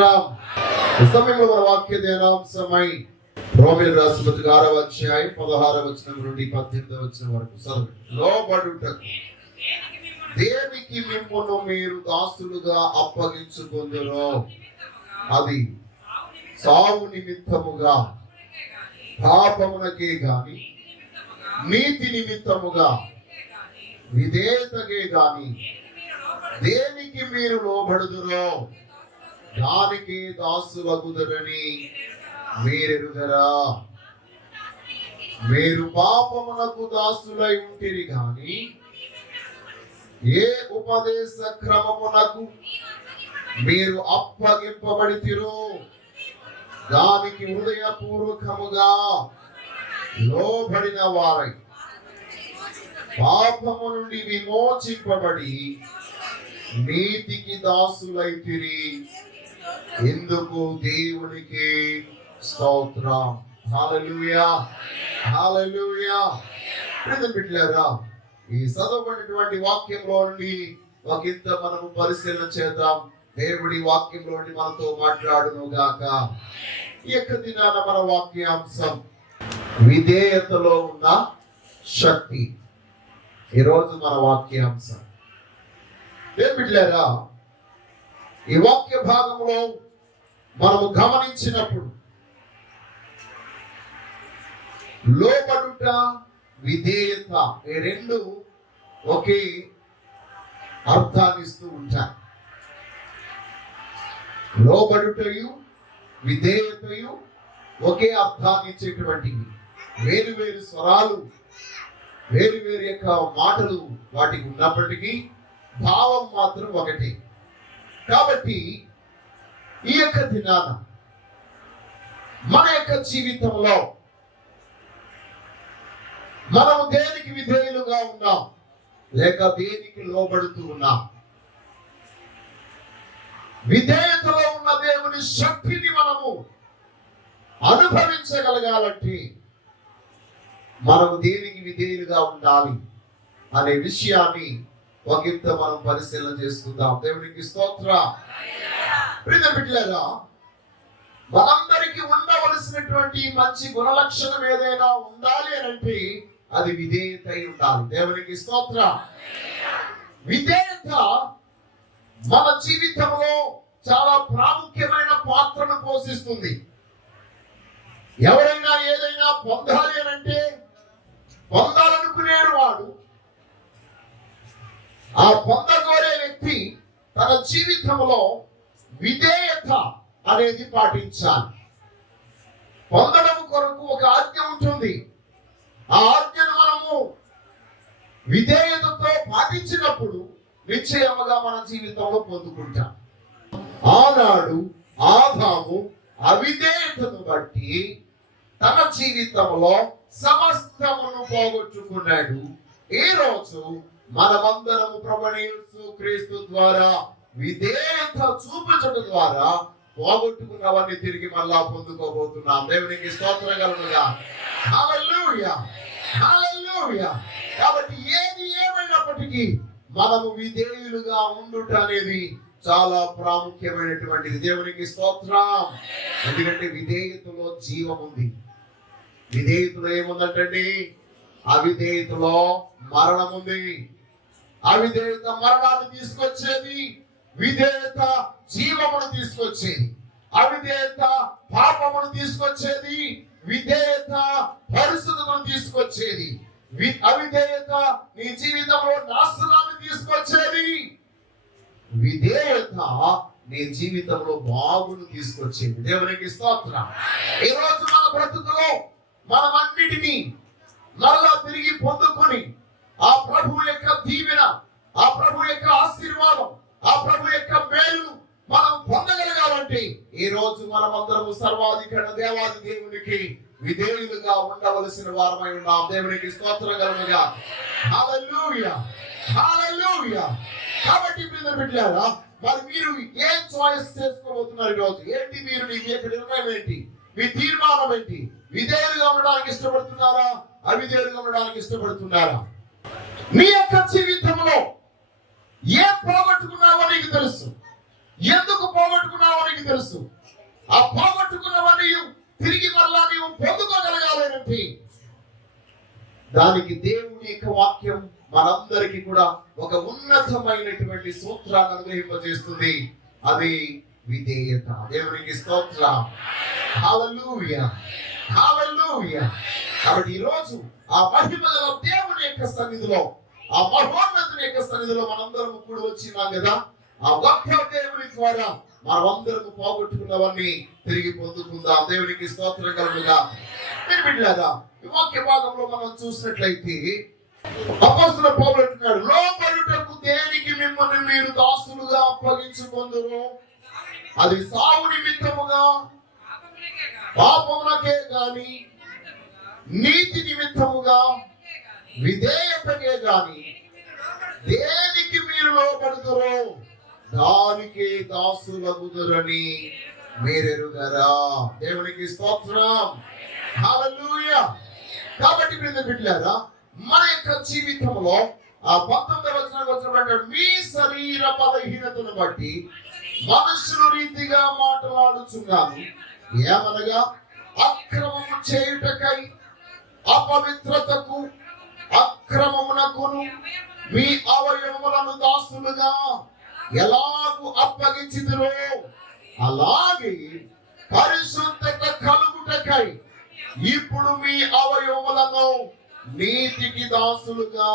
స్తోత్రం. ఈ సమయంలో మన వాక్య ధ్యానాంశమై రోమీయులకు రాసిన పత్రిక 6వ అధ్యాయం 16వ వచనం నుండి 18వ వచనం వరకు చదవండి. లోబడుటకు దేనికి మిమ్మును మీరు దాసులుగా అప్పగించుకొందురో అది సావు నిమిత్తముగా పాపమునకే గాని నీతి నిమిత్తముగా విధేయతకే గాని దేనికి మీరు లోబడుదురో దానికి దాసులగుదురని మీరెరుగరా. మీరు పాపమునకు దాసులై ఉంటిరి గాని ఏ ఉపదేశ క్రమమునకు మీరు అప్పగింపబడితిరో దానికి హృదయపూర్వకముగా లోబడిన వారై పాపము నుండి విమోచింపబడి నీతికి దాసులైతిరి. ఎందుకు దేవునికి స్తోత్రం. హల్లెలూయా హల్లెలూయా. బిడ్డలారా, ఈ చదవబడినటువంటి వాక్యంలో నుండి ఒకంత మనము పరిశీలన చేద్దాం. దేవుడి వాక్యంలో నుండి మనతో మాట్లాడును గాక. ఈ యొక్క దినాన మన వాక్యాంశం విధేయతలో ఉన్న శక్తి. ఈరోజు మన వాక్యాంశం. బిడ్డలారా, ఈ వాక్య భాగంలో మనము గమనించినప్పుడు లోబడుట విధేయత ఈ రెండు ఒకే అర్థాన్ని ఇస్తూ ఉంటాయి. లోబడుటయు విధేయతయు ఒకే అర్థాన్ని ఇచ్చేటువంటివి. వేరు వేరు స్వరాలు, వేరు వేరు యొక్క మాటలు వాటికి ఉన్నప్పటికీ భావం మాత్రం ఒకటి. కాబట్టి ఈ యొక్క దినాన మన యొక్క జీవితంలో మనము దేనికి విధేయులుగా ఉన్నాం లేక దేనికి లోబడుతూ ఉన్నాం? విధేయతలో ఉన్న దేవుని శక్తిని మనము అనుభవించగలగాలంటే మనము దేనికి విధేయులుగా ఉండాలి అనే విషయాన్ని ఒకంత మనం పరిశీలన చేసుకుందాం. దేవునికి స్తోత్రం. బిడ్డలారా, మనందరికీ ఉండవలసినటువంటి మంచి గుణలక్షణం ఏదైనా ఉండాలి అని అంటే అది విధేయత అయి ఉండాలి. దేవునికి స్తోత్రం. విధేయత మన జీవితంలో చాలా ప్రాముఖ్యమైన పాత్రను పోషిస్తుంది. ఎవరైనా ఏదైనా పొందాలి అని అంటే పొందాలనుకునేడు వాడు, ఆ పొందగోరే వ్యక్తి తన జీవితంలో విధేయత అనేది పాటించాలి. పొందడం కొరకు ఒక ఆజ్ఞ ఉంటుంది. ఆ ఆజ్ఞను మనము విధేయతతో పాటించినప్పుడు నిశ్చయముగా మన జీవితంలో పొందుకుంటాం. ఆనాడు ఆదాము అవిధేయతను బట్టి తన జీవితంలో సమస్తమును పోగొట్టుకున్నాడు. ఈ రోజు మనమందరము ప్రభువైన యేసు క్రీస్తు ద్వారా విధేయత చూపించడం ద్వారా పోగొట్టుకున్నవన్నీ తిరిగి మళ్ళా పొందుకోబోతున్నాం. దేవునికి స్తోత్రం కలుగుగా. హల్లెలూయా హల్లెలూయా. కాబట్టి ఏది ఏమైనప్పటికీ మనము విధేయులుగా ఉండుట అనేది చాలా ప్రాముఖ్యమైనటువంటిది. దేవునికి స్తోత్రం. ఎందుకంటే విధేయతలో జీవం ఉంది. విధేయతలో ఏముందంటే అవిధేయతలో మరణం ఉంది. అవిధేయత మరణాన్ని తీసుకొచ్చేది, విధేయత జీవమును తీసుకొచ్చేది. అవిధేయత పాపమును తీసుకొచ్చేది, విధేయత పరిశుద్ధతను తీసుకొచ్చేది. అవిధేయత నీ జీవితంలో నాశనాన్ని తీసుకొచ్చేది, విధేయత నీ జీవితంలో బాగును తీసుకొచ్చేది. దేవునికి స్తోత్రం. ఈ రోజు మన బ్రతుకులో మనమన్నిటినీ మరలా తిరిగి పొందుకొని ఆ ప్రభు యొక్క దీవెన, ఆ ప్రభు యొక్క ఆశీర్వాదం, ఆ ప్రభు యొక్క మేలు మనం పొందగలగాలంటే ఈ రోజు మనమందరము సర్వాధికార దేవాది దేవునికి విధేయులుగా ఉండవలసిన వారమై ఉన్నాం. దేవునికి స్తోత్రం కలుగుగా. హల్లెలూయా హల్లెలూయా. కాబట్టి బిడ్డలారా, మరి మీరు ఏం చాయిస్ చేసుకోబోతున్నారు ఈ రోజు? ఏంటి మీరు మీ యొక్క నిర్ణయం ఏంటి? మీ తీర్మానం ఏంటి? విధేయులుగా ఉండడానికి ఇష్టపడుతున్నారా, అవిధేయులుగా ఉండడానికి ఇష్టపడుతున్నారా? నీ యొక్క జీవితంలో ఏం పోగొట్టుకున్నావో నీకు తెలుసు, ఎందుకు పోగొట్టుకున్నావో నీకు తెలుసు. ఆ పోగొట్టుకున్నవన్నీ తిరిగి మరలా నీవు పొందుకోగలగాలంటే దానికి దేవుని యొక్క వాక్యం మనందరికీ కూడా ఒక ఉన్నతమైనటువంటి సూత్రాన్ని అనుగ్రహింపజేస్తుంది. అది విధేయత. దేవునికి స్తోత్రం. హల్లెలూయా, హల్లెలూయా. కాబట్టి ఈ రోజు ఆ మహిమ గల దేవుని యొక్క సన్నిధిలో, ఆ మహోన్నతుని యొక్క సన్నిధిలో మనందరం కూడి వచ్చినాం కదా. ఆ ఒక్క దేవుని ద్వారా మనమందరం పోగొట్టుకున్నవన్నీ తిరిగి పొందుకుందాం. దేవునికి స్తోత్రం కలుగుగా. మీరు బిడ్డలారా, ఈ వాక్య భాగంలో మనం చూసినట్లయితే అపోస్తలుడు పౌలు అంటున్నాడు, లోబడుటకు దేనికి మిమ్మల్ని మీరు దాసులుగా అప్పగించుకొందురు? అది సావు నిమిత్తముగా, పాపమునకే గాని, నీతి నిమిత్తముగా, విధేయతకే గాని దేనికి మీరు లోబడుదురో దానికి దాసులగుదురని మీరెరుగరా? దేవునికి స్తోత్రం. హల్లెలూయా. కాబట్టి బిడ్డలారా, మన యొక్క జీవితంలో ఆ 19వ వచనానికి వచ్చినప్పుడు మీ శరీర బలహీనతను బట్టి మనుషుల రీతిగా మాట్లాడుచున్నాను. ఏమనగా అక్రమము చేయుటకై అపవిత్రతకు అక్రమమునకును మీ అవయవములను దాసులుగా ఎలాగూ అప్పగించిదురో అలాగే పరిశుద్ధత కలుగుటకై ఇప్పుడు మీ అవయవములను నీతికి దాసులుగా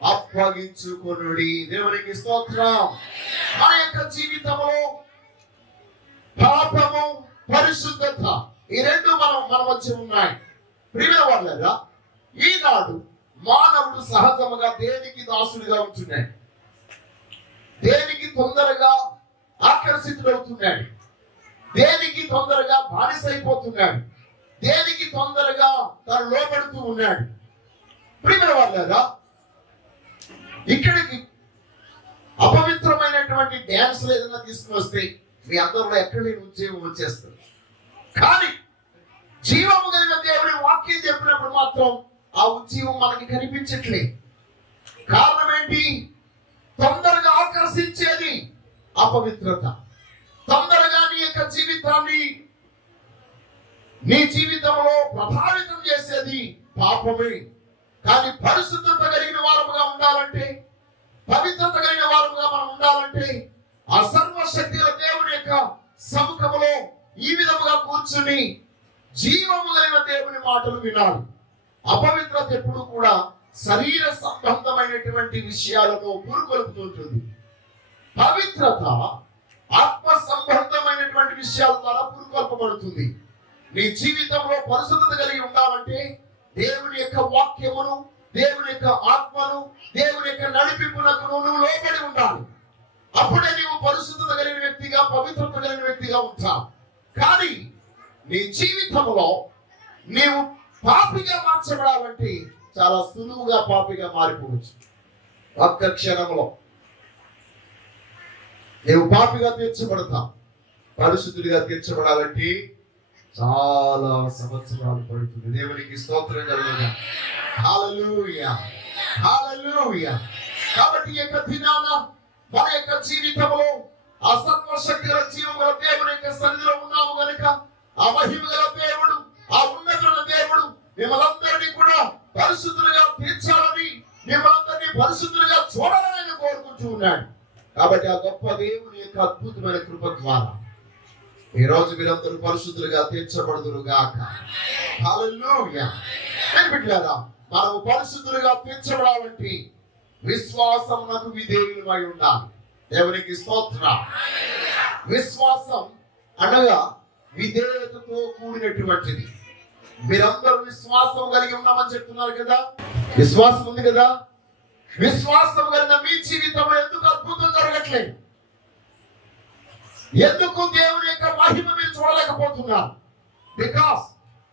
అప్పగించుకొనుడి. దేవునికి స్తోత్రం. మన యొక్క జీవితంలో పాపము, పరిశుద్ధత ఈ రెండు మన మధ్య ఉన్నాయి. ప్రియమైన వాళ్ళగా, ఈనాడు మానవుడు సహజముగా దేనికి దాసుడిగా ఉంటున్నాడు, దేనికి తొందరగా ఆకర్షితుడవుతున్నాడు, దేనికి తొందరగా బానిసైపోతున్నాడు, దేనికి తొందరగా తను లోపడుతూ ఉన్నాడు. ప్రియమైన వాళ్ళగా, ఇక్కడికి అపవిత్రమైనటువంటి డ్యాన్స్లు ఏదైనా తీసుకుని వస్తే మీ అందరిలో ఎక్కడ లేని ఉద్యోగం వచ్చేస్తుంది. కానీ జీవము కలిగిన దేవుడి వాక్యం చెప్పినప్పుడు మాత్రం ఆ ఉద్యోగం మనకి కనిపించట్లేదు. కారణం ఏంటి? తొందరగా ఆకర్షించేది అపవిత్రత. తొందరగా నీ యొక్క జీవితాన్ని, నీ జీవితంలో ప్రభావితం చేసేది పాపమే. కానీ పరిశుద్ధత కలిగిన వారముగా ఉండాలంటే, పవిత్రత కలిగిన వారముగా మనం ఉండాలంటే ఆ సర్వశక్తి దేవుని యొక్క సముఖములో ఈ విధముగా కూర్చుని జీవము కలిగిన దేవుని మాటలు వినాలి. అపవిత్రత ఎప్పుడు కూడా శరీర సంబంధమైనటువంటి విషయాలతో పురుకొల్పుతుంటుంది. పవిత్రత ఆత్మ సంబంధమైనటువంటి విషయాల ద్వారా పురుకొల్పబడుతుంది. నీ జీవితంలో పరిశుద్ధత కలిగి ఉండాలంటే దేవుని యొక్క వాక్యమును, దేవుని యొక్క ఆత్మను, దేవుని యొక్క నడిపింపునకు నువ్వు లోబడి ఉండాలి. అప్పుడే నీవు పరిశుద్ధత కలిగిన వ్యక్తిగా, పవిత్రత కలిగిన వ్యక్తిగా ఉంటావు. కానీ నీ జీవితంలో నీవు పాపిగా మార్చబడాలంటే చాలా సులువుగా పాపిగా మారిపోవచ్చు. ఒక్క క్షణంలో నీవు పాపిగా తీర్చబడతావు. పరిశుద్ధుడిగా తీర్చబడాలంటే చాలా సంవత్సరాలు పడుతుంది. దేవునికి స్తోత్రం కలుగుగా. హల్లెలూయా, హల్లెలూయా. కాబట్టి ఈ యొక్క దినాన మన యొక్క జీవితంలో ఆ సర్వశక్తి గల జీవము గల దేవుని యొక్క సన్నిధిలో ఉన్నాము గనుక ఆ మహిమ గల దేవుడు, ఆ ఉన్నతుల దేవుడు మిమ్మల్ని కూడా పరిశుద్ధులుగా తీర్చాలని, మిమ్మల్ని పరిశుద్ధులుగా చూడాలని కోరుకుంటూ ఉన్నాడు. కాబట్టి ఆ గొప్ప దేవుని యొక్క అద్భుతమైన కృప ద్వారా ఈ రోజు మీరందరూ పరిశుద్ధులుగా తీర్చబడుదురు గాక. హల్లెలూయా. బిడ్డలారా, మనము పరిశుద్ధులుగా తీర్చబడాలంటే విశ్వాసం నాకు విధేయులమై ఉండాలి. దేవునికి స్తోత్రం. విశ్వాసం అనగా విధేయతతో కూడినటువంటిది. మీరందరూ విశ్వాసం కలిగి ఉన్నామని చెప్తున్నారు కదా. విశ్వాసం ఉంది కదా. విశ్వాసం కలిగిన మీ జీవితంలో ఎందుకు అద్భుతం జరగట్లేదు? ఎందుకు దేవుని యొక్క మహిమ మీరు చూడలేకపోతున్నారు? బికాస్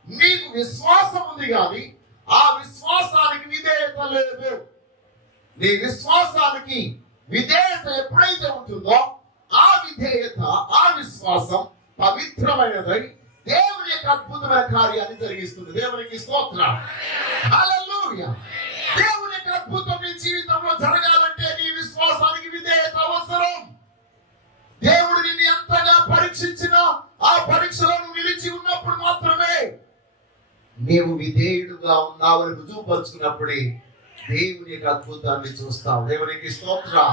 మీకు విశ్వాసం ఉంది కానీ ఆ విశ్వాసానికి విధేయత లేదు. నీ విశ్వాసానికి విధేయత ఎప్పుడైతే ఉంటుందో ఆ విధేయత, ఆ విశ్వాసం పవిత్రమైనదై దేవుని యొక్క అద్భుతమైన కార్యాన్ని జరిగిస్తుంది. దేవునికి స్తోత్రం. హల్లెలూయా. దేవుని యొక్క అద్భుతం నీ జీవితంలో జరగాలంటే నీ విశ్వాసానికి విధేయత అవసరం. దేవుడు నిన్ను ఎంతగా పరీక్షించినా ఆ పరీక్షలో నువ్వు నిలిచి ఉన్నప్పుడు మాత్రమే నీవు విధేయుడుగా ఉన్నావని రుజువుపరుచుకున్నప్పుడే దేవుని యొక్క అద్భుతాన్ని చూస్తావు. దేవునికి స్తోత్రం.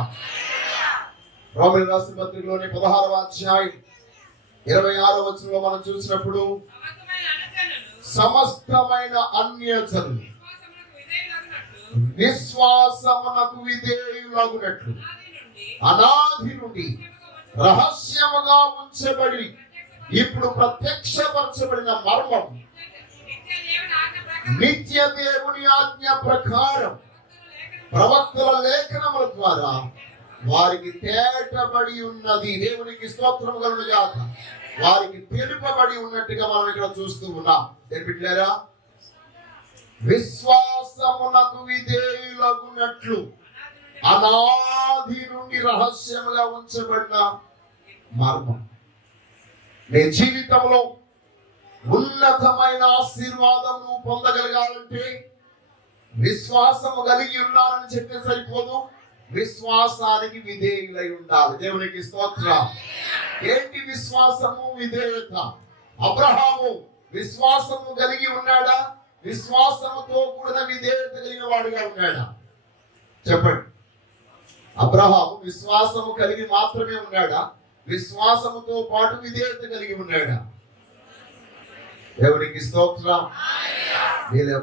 రోమీయుల రాసిన పత్రికలోని 16వ అధ్యాయం 26వ వచనంలో మనం చూసినప్పుడు సమస్తమైన అన్యజనులు విశ్వాసమునకు విధేయులగునట్లు అనాది నుండి రహస్యముగా ఉంచబడి ఇప్పుడు ప్రత్యక్షపరచబడిన మర్మం నిత్య దేవుని ఆజ్ఞ ప్రకారం ప్రవక్తల లేఖనముల ద్వారా వారికి తేటబడి ఉన్నది. దేవునికి స్తోత్రము కలుగుగాక. వారికి తెలుపబడి ఉన్నట్టుగా మనం ఇక్కడ చూస్తూ ఉన్నాం. బిడ్డలారా, విశ్వాసమునకు విధేయులగునట్లు అనాది నుండి రహస్యముగా ఉంచబడిన మర్మం. నీ జీవితంలో ఉన్నతమైన ఆశీర్వాదం నువ్వు పొందగలగాలంటే విశ్వాసము కలిగి ఉన్నానని చెప్తే సరిపోదు, విశ్వాసానికి విధేయులై ఉండాలి. దేవునికి స్తోత్రం. ఏంటి విశ్వాసము, విధేయత? అబ్రహాము విశ్వాసము కలిగి ఉన్నాడా? విశ్వాసముతో కూడిన విధేయత కలిగిన వాడుగా ఉన్నాడా? చెప్పండి. అబ్రహాము విశ్వాసము కలిగి మాత్రమే ఉన్నాడా? విశ్వాసముతో పాటు విధేయత కలిగి ఉన్నాడా? దేవునికి స్తోత్రం.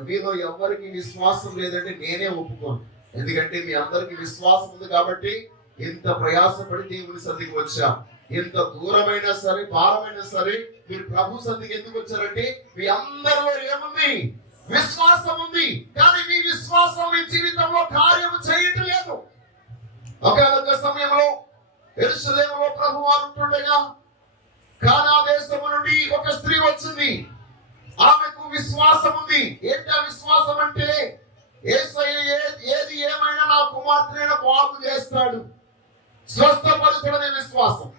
మీలో ఎవరికి విశ్వాసం లేదంటే నేనే ఒప్పుకోను. ఎందుకంటే మీ అందరికి విశ్వాసం ఉంది కాబట్టి ఇంత ప్రయాసపడి దేవుని సన్నిధికి వచ్చాం. ఎంత దూరమైనా సరే, భారమైనా సరే మీరు ప్రభు సన్నిధికి ఎందుకు వచ్చారంటే మీ అందరిలో ఏముంది? విశ్వాసం ఉంది. కానీ మీ విశ్వాసం మీ జీవితంలో కార్యము చేయటం లేదు. ఒకే సమయంలో యెరూషలేములో ప్రభు వారు ఉంటుండగా కానాను దేశము నుండి ఒక స్త్రీ వచ్చింది. ఆమెకు విశ్వాసం ఉంది. ఏంటి ఆ విశ్వాసం అంటే? యేసయ్య ఏది ఏమైనా నా కుమార్తెను బాగు చేస్తాడు, స్వస్థపరుస్తాడనే విశ్వాసం.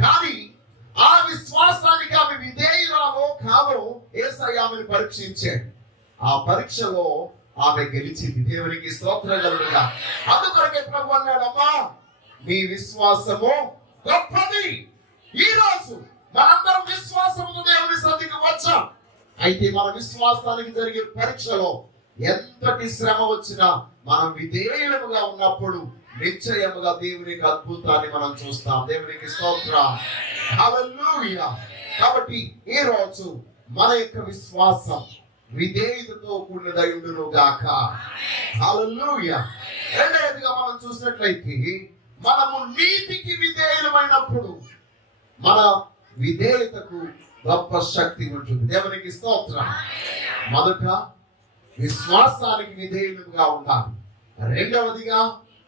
కానీ ఆ విశ్వాసానికి ఆమె విధేయురాలో కాదో యేసయ్య ఆమెను పరీక్షించాడు. ఆ పరీక్షలో ఆమె గెలిచింది. దేవునికి స్తోత్రం కలుగుగా. అందుకొరకే ప్రభు అన్నాడమ్మా, నీ విశ్వాసము గొప్పది. ఈ రోజు మనందరం విశ్వాసముతో దేవుని సన్నిధికి వచ్చాం. అయితే మన విశ్వాసానికి జరిగే పరీక్షలో ఎంతటి శ్రమ వచ్చినా మనం విధేయులుగా ఉన్నప్పుడు నిశ్చయముగా దేవుని అద్భుతాన్ని మనం చూస్తాం. దేవునికి స్తోత్రం. హల్లెలూయా. కాబట్టి ఈ రోజు మన యొక్క విశ్వాసం విధేయతతో కూడినదై ఉండును గాక. హల్లెలూయా. రెండవదిగా మనం చూసినట్లయితే మనము నీతికి విధేయులమైనప్పుడు మన విధేయతకు గొప్ప శక్తి ఉంటుంది. దేవునికి స్తోత్రం. మొదట విశ్వాసానికి విధేయులుగా ఉండాలి. రెండవదిగా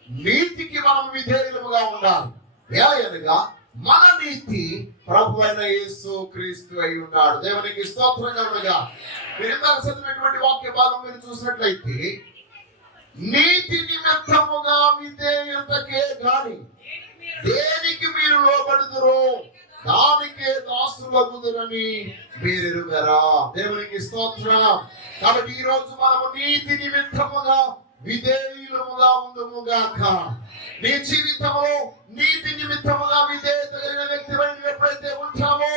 నీతికి మనం విధేయులుగా ఉండాలి. ఏలయనగా మన నీతి ప్రభు అయిన యేసు క్రీస్తు అయి ఉన్నాడు. దేవునికి స్తోత్రం కలుగుగా. మీరు ఇందాక చదివినటువంటి వాక్య భాగం మీరు చూసినట్లయితే నీతి నిమిత్తముగా విధేయతకే గాని దేనికి మీరు లోబడుదురో దానికే దాసులగుదురని మీరు ఎరుగరా. దేవునికి స్తోత్రం. కాబట్టి ఈ రోజు మనము నీతి నిమిత్తముగా విధేయులముగా ఉందుముగాక. నీ జీవితంలో నీతి నిమిత్తముగా విధేయత కలిగిన వ్యక్తిని ఎప్పుడైతే ఉంటామో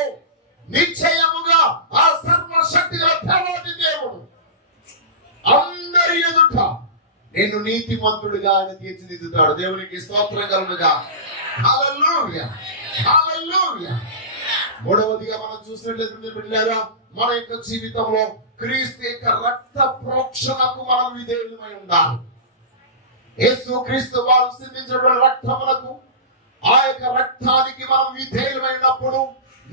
నిశ్చయముగా ఆ సర్వశక్తిగల దేవాది దేవుడు అందరి ఎదుట నేను నీతిమంతుడిగా ఆయన తీర్చిదిద్దుతాడు. దేవునికి స్తోత్రం కలుగుగా. హల్లెలూయా. హల్లెలూయా. మూడవదిగా మనం చూసినట్లయితే బిడ్డలారా, మన యొక్క జీవితంలో క్రీస్తు యొక్క రక్త ప్రోక్షణకు మనం విధేయులమై ఉండాలి. యేసు క్రీస్తు వారు సిందించిన రక్తములకు, ఆ యొక్క రక్తానికి మనం విధేయులమైనప్పుడు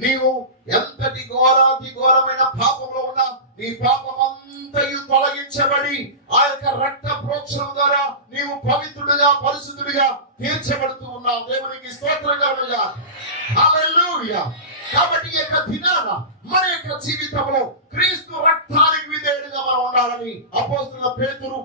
నీవు ఎంతటి ఘోరాతి ఘోరమైన పాపంలో ఉన్నా నీ పాపం అంతయు తొలగించబడి ఆ యొక్క రక్త ప్రోక్షణం ద్వారా నీవు పవిత్రుడిగా పరిశుద్ధుడిగా తీర్చబడుతూ ఉన్నావు. దేవునికి స్తోత్రం కలుగుగా. హల్లెలూయా. కాబట్టి ఈ యొక్క దినాన మన యొక్క జీవితంలో క్రీస్తు రక్తానికి విధేయుడిగా మనం ఉండాలని అపోస్తలుడైన పేతురు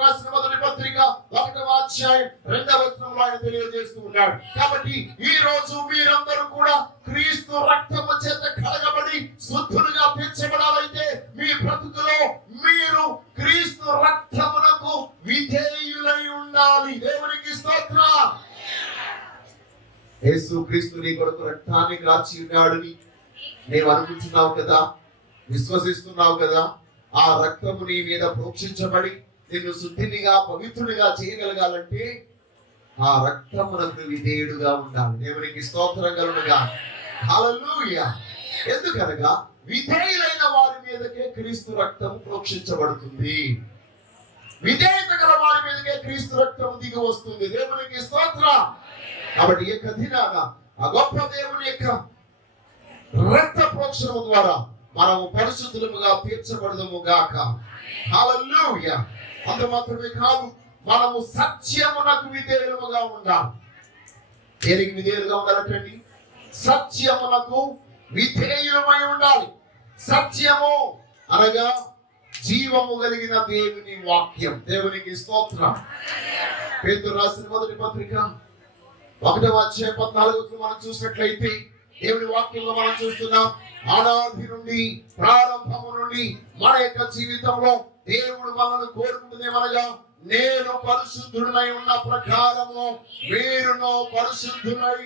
రాసిన మొదటి పత్రిక 1వ అధ్యాయం 2వ వచనంలో ఆయన తెలియజేస్తూ ఉన్నాడు. కాబట్టి ఈ రోజు మీరందరూ కూడా క్రీస్తు రక్తము చేత కడగబడి శుద్ధులుగా తీర్చబడాలంటే మీ బ్రతుకులో మీరు క్రీస్తు రక్తమునకు విధేయులై ఉండాలి. దేవునికి స్తోత్రం. యేసు క్రీస్తు నీ కొరకు రక్తాన్ని కార్చి ఉన్నాడని నీవు అనుకుంటున్నావు కదా, విశ్వసిస్తున్నావు కదా. ఆ రక్తము నీ మీద ప్రోక్షించబడి నిన్ను శుద్ధినిగా పవిత్రునిగా చేయగలగాలంటే ఆ రక్తమునకు విధేయుడుగా ఉండాలి. దేవునికి స్తోత్రం కలుగునుగా. హల్లెలూయా. ఎందుకనగా విధేయులైన వారి మీదకే క్రీస్తు రక్తము ప్రోక్షించబడుతుంది. విధేయత గల వారి మీదకే క్రీస్తు రక్తం దిగి వస్తుంది. దేవునికి స్తోత్రం. కాబట్టి ఈ యొక్క దినాన ఆ గొప్ప దేవుని యొక్క రక్త ప్రోక్షణము ద్వారా మనము పరిశుద్ధులముగా తీర్చబడదము గాక. హల్లెలూయా. అంత మాత్రమే కాదు, మనము సత్యమునకు విధేయులముగా ఉండాలి. దేనికి విధేయులుగా ఉండాలంటండి? సత్యమునకు విధేయులమై ఉండాలి. సత్యము అనగా జీవము కలిగిన దేవుని వాక్యం. దేవునికి స్తోత్రం. పేతురు రాసిన మొదటి పత్రిక 1వ అధ్యాయం 14 మనం చూసినట్లయితే దేవుని వాక్యంలో మనం చూస్తున్నాం, ఆనాది నుండి ప్రారంభము నుండి మన యొక్క జీవితంలో దేవుడు మనల్ని కోరుకుంటుందేమనగా, నేను పరిశుద్ధుడనై ఉన్న ప్రకారము మీరును పరిశుద్ధులై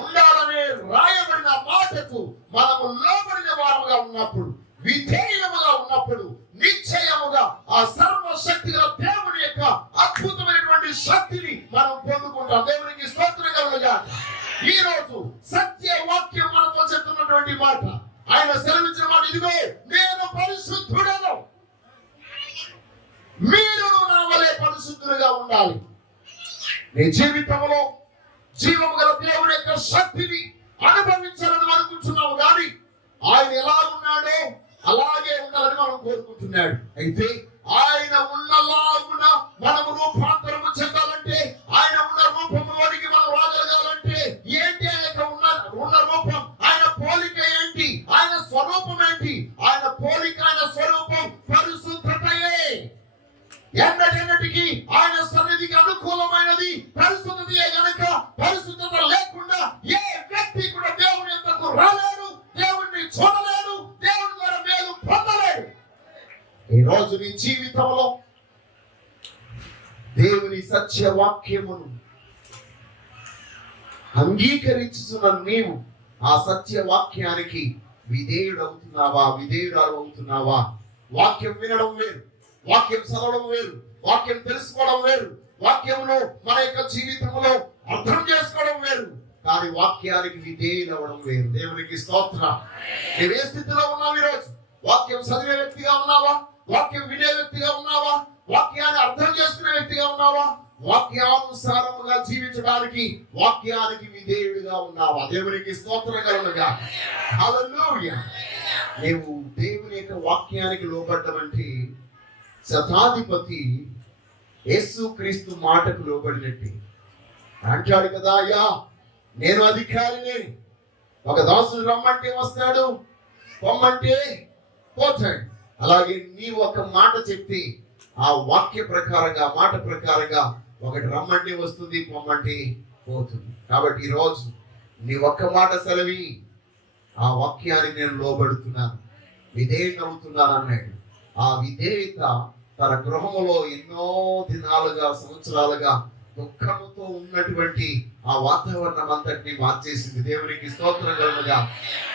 ఉండాలనే రాయబడిన మాటకు మనము లోబడిన వారుగా ఉన్నప్పుడు, విధేయులముగా ఉన్నప్పుడు నిశ్చయముగా ఆ సర్వశక్తి గల దేవుని యొక్క అద్భుతమైనటువంటి శక్తిని మనం పొందుకుంటాం. దేవునికి స్తోత్రం కలుగునుగాక. ఈ రోజు సత్య వాక్యం మనతో చెప్తున్నటువంటి మాట, ఆయన సెలవించిన మాట, ఇదిగో నేను పరిశుద్ధుడను, మీరు నా వలె పరిశుద్ధులుగా ఉండాలి. నీ జీవితంలో జీవము గల దేవుని యొక్క శక్తిని అనుభవించాలని అనుకుంటున్నావు కానీ ఆయన ఎలా ఉన్నాడో అలాగే ఉండాలని మనం కోరుకుంటున్నాడు. అయితే ఆయన ఉన్నలాగున మనము రూపాంతరము చెందాలంటే, ఆయన ఉన్న రూపంలోనికి మనం రాగలగాలంటే ఏంటి ఆయన ఉన్న రూపం? ఆయన పోలిక ఏంటి? ఆయన స్వరూపం ఏంటి? ఆయన పోలిక, ఆయన స్వరూపం పరిశుద్ధతయే. ఎన్నటికి ఆయన సన్నిధికి అనుకూలమైనది పరిశుద్ధతయే గనుక పరిశుద్ధత లేకుండా ఏ వ్యక్తి కూడా దేవుని యొద్దకు రాలేడు, దేవుణ్ణి చూడలేడు, దేవుని ద్వారా మేలు పొందలేడు. ఈ రోజు నీ జీవితంలో దేవుని సత్య వాక్యమును అంగీకరించుతున్న నీవు ఆ సత్య వాక్యానికి విధేయుడవుతున్నావా, విధేయురాలు అవుతున్నావా? వాక్యం వినడం వేరు, వాక్యం చదవడం వేరు, వాక్యం తెలుసుకోవడం వేరు, వాక్యంలో మన యొక్క జీవితంలో అర్థం చేసుకోవడం వేరు, కానీ వాక్యానికి విధేయులవ్వడం వేరు. దేవునికి స్తోత్రం. నువ్వే స్థితిలో ఉన్నావు ఈరోజు? వాక్యం చదివే వ్యక్తిగా ఉన్నావా? వాక్యం వినే వ్యక్తిగా ఉన్నావా? వాక్యాన్ని అర్థం చేసుకునే వ్యక్తిగా ఉన్నావా? వాక్యానుసారముగా జీవించడానికి వాక్యానికి విధేయుడిగా ఉన్నావా? దేవునికి స్తోత్రం కలుగునుగా. హల్లెలూయా. నీవు దేవుని యొక్క వాక్యానికి లోబడ్డమంటే శతాధిపతి యేసు క్రీస్తు మాటకు లోబడినట్టు అంటాడు కదా, అయ్యా నేను అధికారిని, ఒక దాసుడు రమ్మంటే వస్తాడు, పొమ్మంటే పోతాడు. అలాగే నీవు ఒక మాట చెప్తే ఆ వాక్య ప్రకారంగా, మాట ప్రకారంగా ఒకటి రమ్మంటే వస్తుంది, పొమ్మంటే పోతుంది. కాబట్టి ఈరోజు నీ ఒక్క మాట సెలవి, ఆ వాక్యానికి నేను లోబడుతున్నాను, విధేయుడవుతున్నాను అన్నాడు. ఆ విధేయత తన గృహములో ఎన్నో దినాలుగా, సంవత్సరాలుగా దుఃఖముతో ఉన్నటువంటి ఆ వాతావరణం అంతటిని మార్చేసింది. దేవునికి స్తోత్రం కలుగునుగా.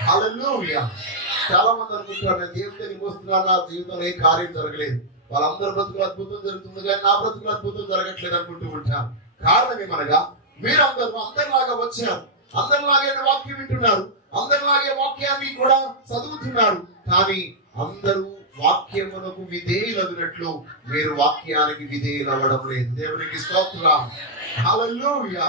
హల్లెలూయా. చాలా మంది అనుకుంటారు, నేను దేవుని దగ్గరికి వస్తున్నాను, నా జీవితంలో ఏ కార్యం జరగలేదు, వాళ్ళందరూ బ్రతుకులు అద్భుతం జరుగుతుంది కానీ నా బ్రతుకులు అద్భుతం జరగట్లేదు అనుకుంటూ ఉంటారు. కారణం ఏమనగా మీరందరూ అందరిలాగా వచ్చారు, అందరిలాగే వాక్యం వింటున్నారు, అందరిలాగే వాక్యాన్ని కూడా చదువుతున్నారు, కానీ అందరూ వాక్యమునకు విధేయులగినట్లు మీరు వాక్యానికి విధేయులవ్వడం లేదు. దేవునికి స్తోత్రం. హల్లెలూయా,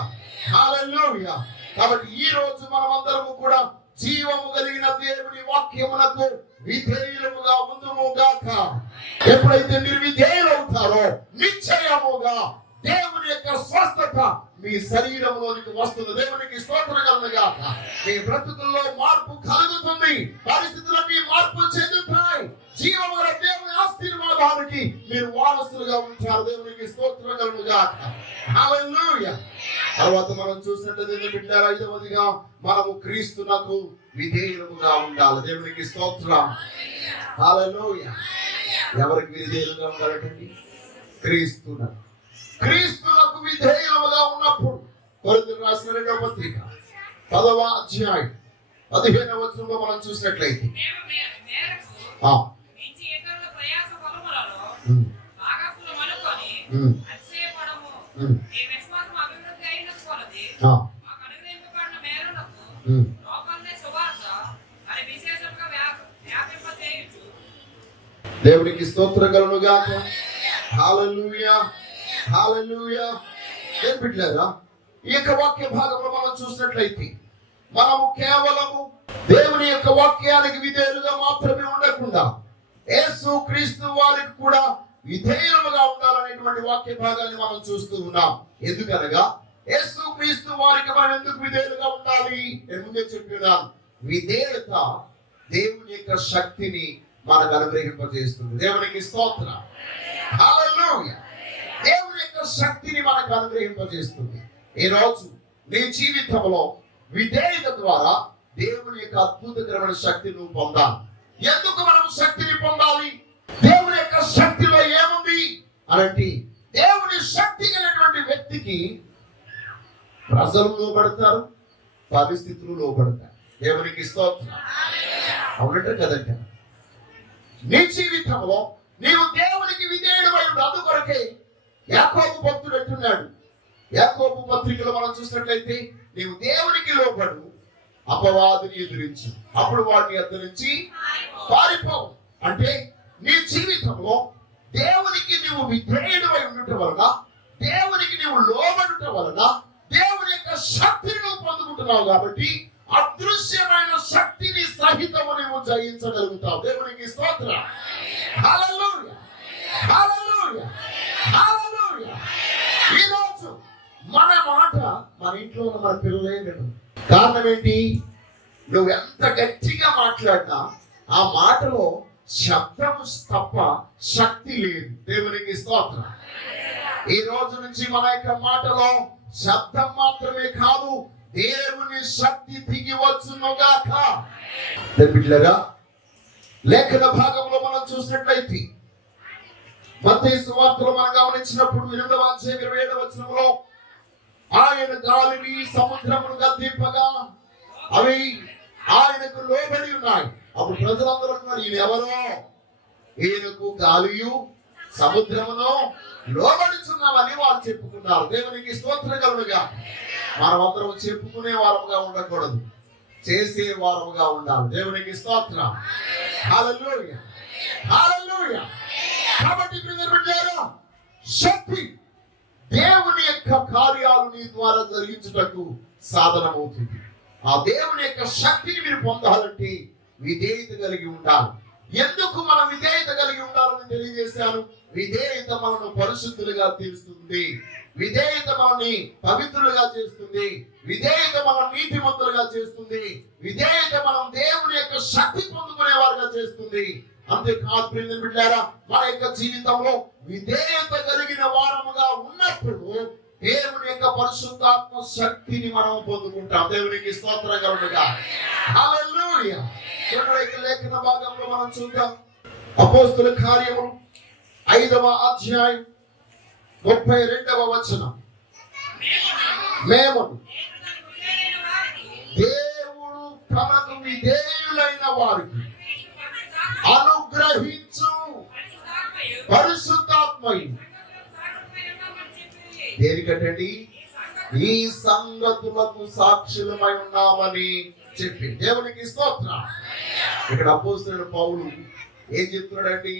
హల్లెలూయా. కాబట్టి ఈ రోజు మనమందరము కూడా జీవము కలిగిన దేవుని వాక్యమునకు విధేయులముగా ఉందుము గాక. ఎప్పుడైతే మీరు విధేయులవుతారో నిశ్చయముగా దేవుని యొక్క స్వస్థత మీ శరీరంలోనికి వస్తుంది. దేవునికి స్తోత్రం కలుగునుగా. మీ బ్రతుకుల్లో మార్పు కలుగుతుంది, పరిస్థితులన్నీ మార్పు చెందుతాయి. జీవము గల దేవుని ఆశీర్వాదానికి మీరు వారసులుగా ఉంటారు. దేవునికి స్తోత్రం కలుగునుగా. హల్లెలూయా. తర్వాత మనం చూసినట్లయితే బిడ్డలారా, 5వదిగా మనము క్రీస్తునకు విధేయులుగా ఉండాలి. దేవునికి స్తోత్రం. హల్లెలూయా. ఎవరికి విధేయులుగా ఉండాలంటే క్రీస్తునకు విధేయులుగా ఉన్నప్పుడు. కొరింథీయులకు రాసిన 2వ పత్రిక 10వ అధ్యాయం 15వ వచనంలో మనం చూసినట్లయితే దేవునికి స్తోత్రం కలుగును గాక. హల్లెలూయా, హల్లెలూయా. ఏం బిడ్డలారా, ఈ యొక్క వాక్య భాగంలో మనం చూసినట్లయితే మనము కేవలము దేవుని యొక్క వాక్యానికి విధేయులుగా మాత్రమే ఉండకుండా యేసు క్రీస్తు వారికి కూడా విధేయులుగా ఉండాలనేటువంటి వాక్య భాగాన్ని మనం చూస్తూ ఉన్నాం. ఎందుకనగా యేసు క్రీస్తు వారికి మనం ఎందుకు విధేయులుగా ఉండాలి? నేను ముందే చెప్పినాను, విధేయత దేవుని యొక్క శక్తిని మనకు అనుగ్రహింపజేస్తుంది. దేవునికి స్తోత్రం, హల్లెలూయా. దేవుని యొక్క శక్తిని మనకు అనుగ్రహింపజేస్తుంది. ఈ రోజు నీ జీవితంలో విధేయత ద్వారా దేవుని యొక్క అద్భుతకరమైన శక్తిని నువ్వు పొందాలి. ఎందుకు మనం శక్తిని పొందాలి? దేవుని యొక్క శక్తిలో ఏముంది అనంటే, దేవుని శక్తి కలిగినటువంటి వ్యక్తికి ప్రజలు లోబడతారు, పరిస్థితులు లోబడతారు. దేవునికి స్తోత్రం, అవునంటే కదంటే. నీ జీవితంలో నీవు దేవునికి విధేయుడై ఉండు. అందుకొరకే యాకోబు భక్తుడు అంటున్నాడు, యాకోబు పత్రికలో మనం చూసినట్లయితే, నీవు దేవునికి లోబడు, అపవాదిని ఎదిరించు, అప్పుడు వాడిని ఎదిరించి పారిపోవు. అంటే నీ జీవితంలో దేవునికి నీవు విధేయుడై ఉండటం వలన, దేవునికి నీవు లోబడటం వలన దేవుని యొక్క శక్తిని నువ్వు పొందుకుంటున్నావు. కాబట్టి అదృశ్యమైన శక్తిని సహితము నీవు జయించగలుగుతావు. దేవునికి స్తోత్రం, హల్లెలూయా, హల్లెలూయా, హల్లెలూయా. ఈరోజు మన మాట మన ఇంట్లో మన పిల్లలే వినరు. కారణం ఏంటి? నువ్వు ఎంత గట్టిగా మాట్లాడినా ఆ మాటలో శబ్దము తప్ప శక్తి లేదు. దేవునికి స్తోత్రం. ఈ రోజు నుంచి మన యొక్క మాటలో శబ్దం మాత్రమే కాదు, దేవుని శక్తి దిగి వచ్చునుగాక. బిడ్డలారా, లేఖన భాగంలో మనం చూసినట్లయితే మత్తయి సువార్తలో మనం గమనించినప్పుడు 8వ అధ్యాయం 27వ వచనంలో, ఆయన గాలిని సముద్రమును గద్దింపగా అవి ఆయనకు లోబడి ఉన్నాయి. అప్పుడు ప్రజలందరూ అన్నారు, ఈయన ఎవరో? ఈయనకు గాలియు సముద్రమును లోబడుచున్నామని వారు చెప్పుకున్నారు. దేవునికి స్తోత్రం కలుగునుగా. మనమందరం చెప్పుకునే వారముగా ఉండకూడదు, చేసే వారముగా ఉండాలి. దేవునికి స్తోత్రం, హల్లెలూయా, హల్లెలూయా. కాబట్టి బిడ్డలారా, శక్తి దేవుని యొక్క కార్యాలు నీ ద్వారా జరిగించుటకు సాధనమవుతుంది. ఆ దేవుని యొక్క శక్తిని మీరు పొందాలంటే విధేయత కలిగి ఉండాలి. ఎందుకు మనం విధేయత కలిగి ఉండాలని తెలియజేశాను. విధేయత మనను పరిశుద్ధులుగా తీరుస్తుంది, విధేయత మనల్ని పవిత్రులుగా చేస్తుంది, విధేయత మనం నీతిమంతులుగా చేస్తుంది, విధేయత మనం దేవుని యొక్క శక్తి పొందుకునే వారుగా చేస్తుంది. అంతేకాదు ప్రియమైన బిడ్డలారా, మన యొక్క జీవితంలో విధేయత కలిగిన వారముగా ఉన్నప్పుడు దేవుని యొక్క పరిశుద్ధాత్మ శక్తిని మనం పొందుకుంటాం. దేవునికి స్తోత్రం కలుగునుగా. హల్లెలూయా. లేఖన భాగంలో మనం చూద్దాం. అపోస్తుల కార్యములు 5వ అధ్యాయం 32వ వచనం. మేము దేవుడు తనకు విధేయులైన వారికి అనుగ్రహించు పరిశుద్ధాత్మయు. దేనికంటండి? ఈ సంగతులకు సాక్షులమై ఉన్నామని చెప్పి. దేవునికి స్తోత్రం. ఇక్కడ అపోస్తలుడైన పౌలు ఏం చెప్తున్నాడండి?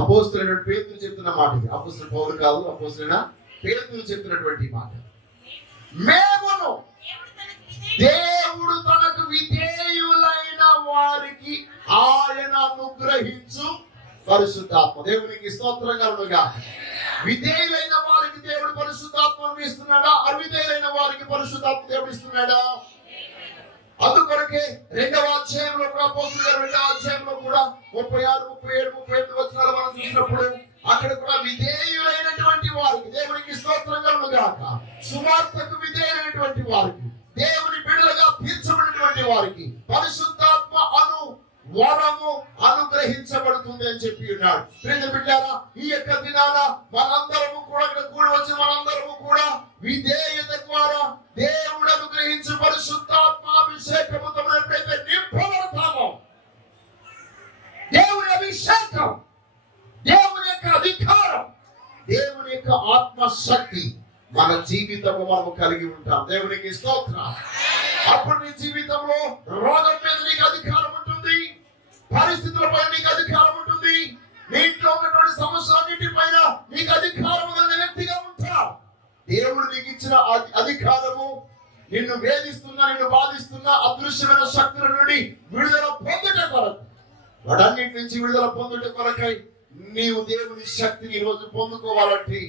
అపోస్తలుడైన పేతురు చెప్తున్న మాట ఇది. అపోస్తలుడు పౌలు కాదు, అపోస్తలుడైన పేతురు చెప్తున్నటువంటి మాట. మేమును దేవుడు తనకు విధేయులైన వారికి ఆయన అనుగ్రహించు పరిశుద్ధాత్మ. దేవునికి స్తోత్రం కలుగునుగా. విధేయులైన వారికి దేవుడు పరిశుద్ధాత్మను ఇస్తున్నాడా? అవిధేయులైన వారికి పరిశుద్ధాత్మ దేవుడు ఇస్తున్నాడా? అందుకొరకే 2వ అధ్యాయంలో కూడా అపోస్తలుల 2వ అధ్యాయంలో కూడా 36, 37, 38 వచనాలు మనం చూసినప్పుడు అక్కడ కూడా విధేయులైనటువంటి వారికి దేవునికి స్తోత్రం కలుగునుగాక. సువార్తకు విధేయులైనటువంటి వారికి, దేవుని బిడ్డలుగా తీర్చబడినటువంటి వారికి పరిశుద్ధాత్మ అను వరము అనుగ్రహించబడుతుంది అని చెప్పి ఉన్నాడు. ప్రియ బిడ్డారా, ఈ యొక్క దినాన మనందరము కూడా ఇక్కడ కూడి వచ్చి మనందరము కూడా విధేయత ద్వారా దేవుడు అనుగ్రహించి పరిశుద్ధాత్మాభిషేకముతో ఎప్పుడైతే నింపబడతామో, దేవుని అభిషేకం, దేవుని యొక్క అధికారం, దేవుని యొక్క ఆత్మశక్తి మన జీవితంలో మనము కలిగి ఉంటాం. దేవునికి స్తోత్రం. అప్పుడు నీ జీవితంలో రోగం మీద నీకు అధికారం ఉంటుంది, పరిస్థితులపై నీకు అధికారం ఉంటుంది, నీ ఇంట్లో ఉన్నటువంటి సమస్యలన్నిటి పైన నీకు అధికారం ఉన్న వ్యక్తిగా ఉంటావు. దేవుడు నీకు ఇచ్చిన అధికారము నిన్ను వేధిస్తున్నా, నిన్ను బాధిస్తున్నా అదృశ్యమైన శక్తుల నుండి విడుదల పొందుట కొరకు, వాటన్నిటి నుంచి విడుదల పొందుట కొరకై నీవు దేవుని శక్తిని ఈ రోజు పొందుకోవాలంటే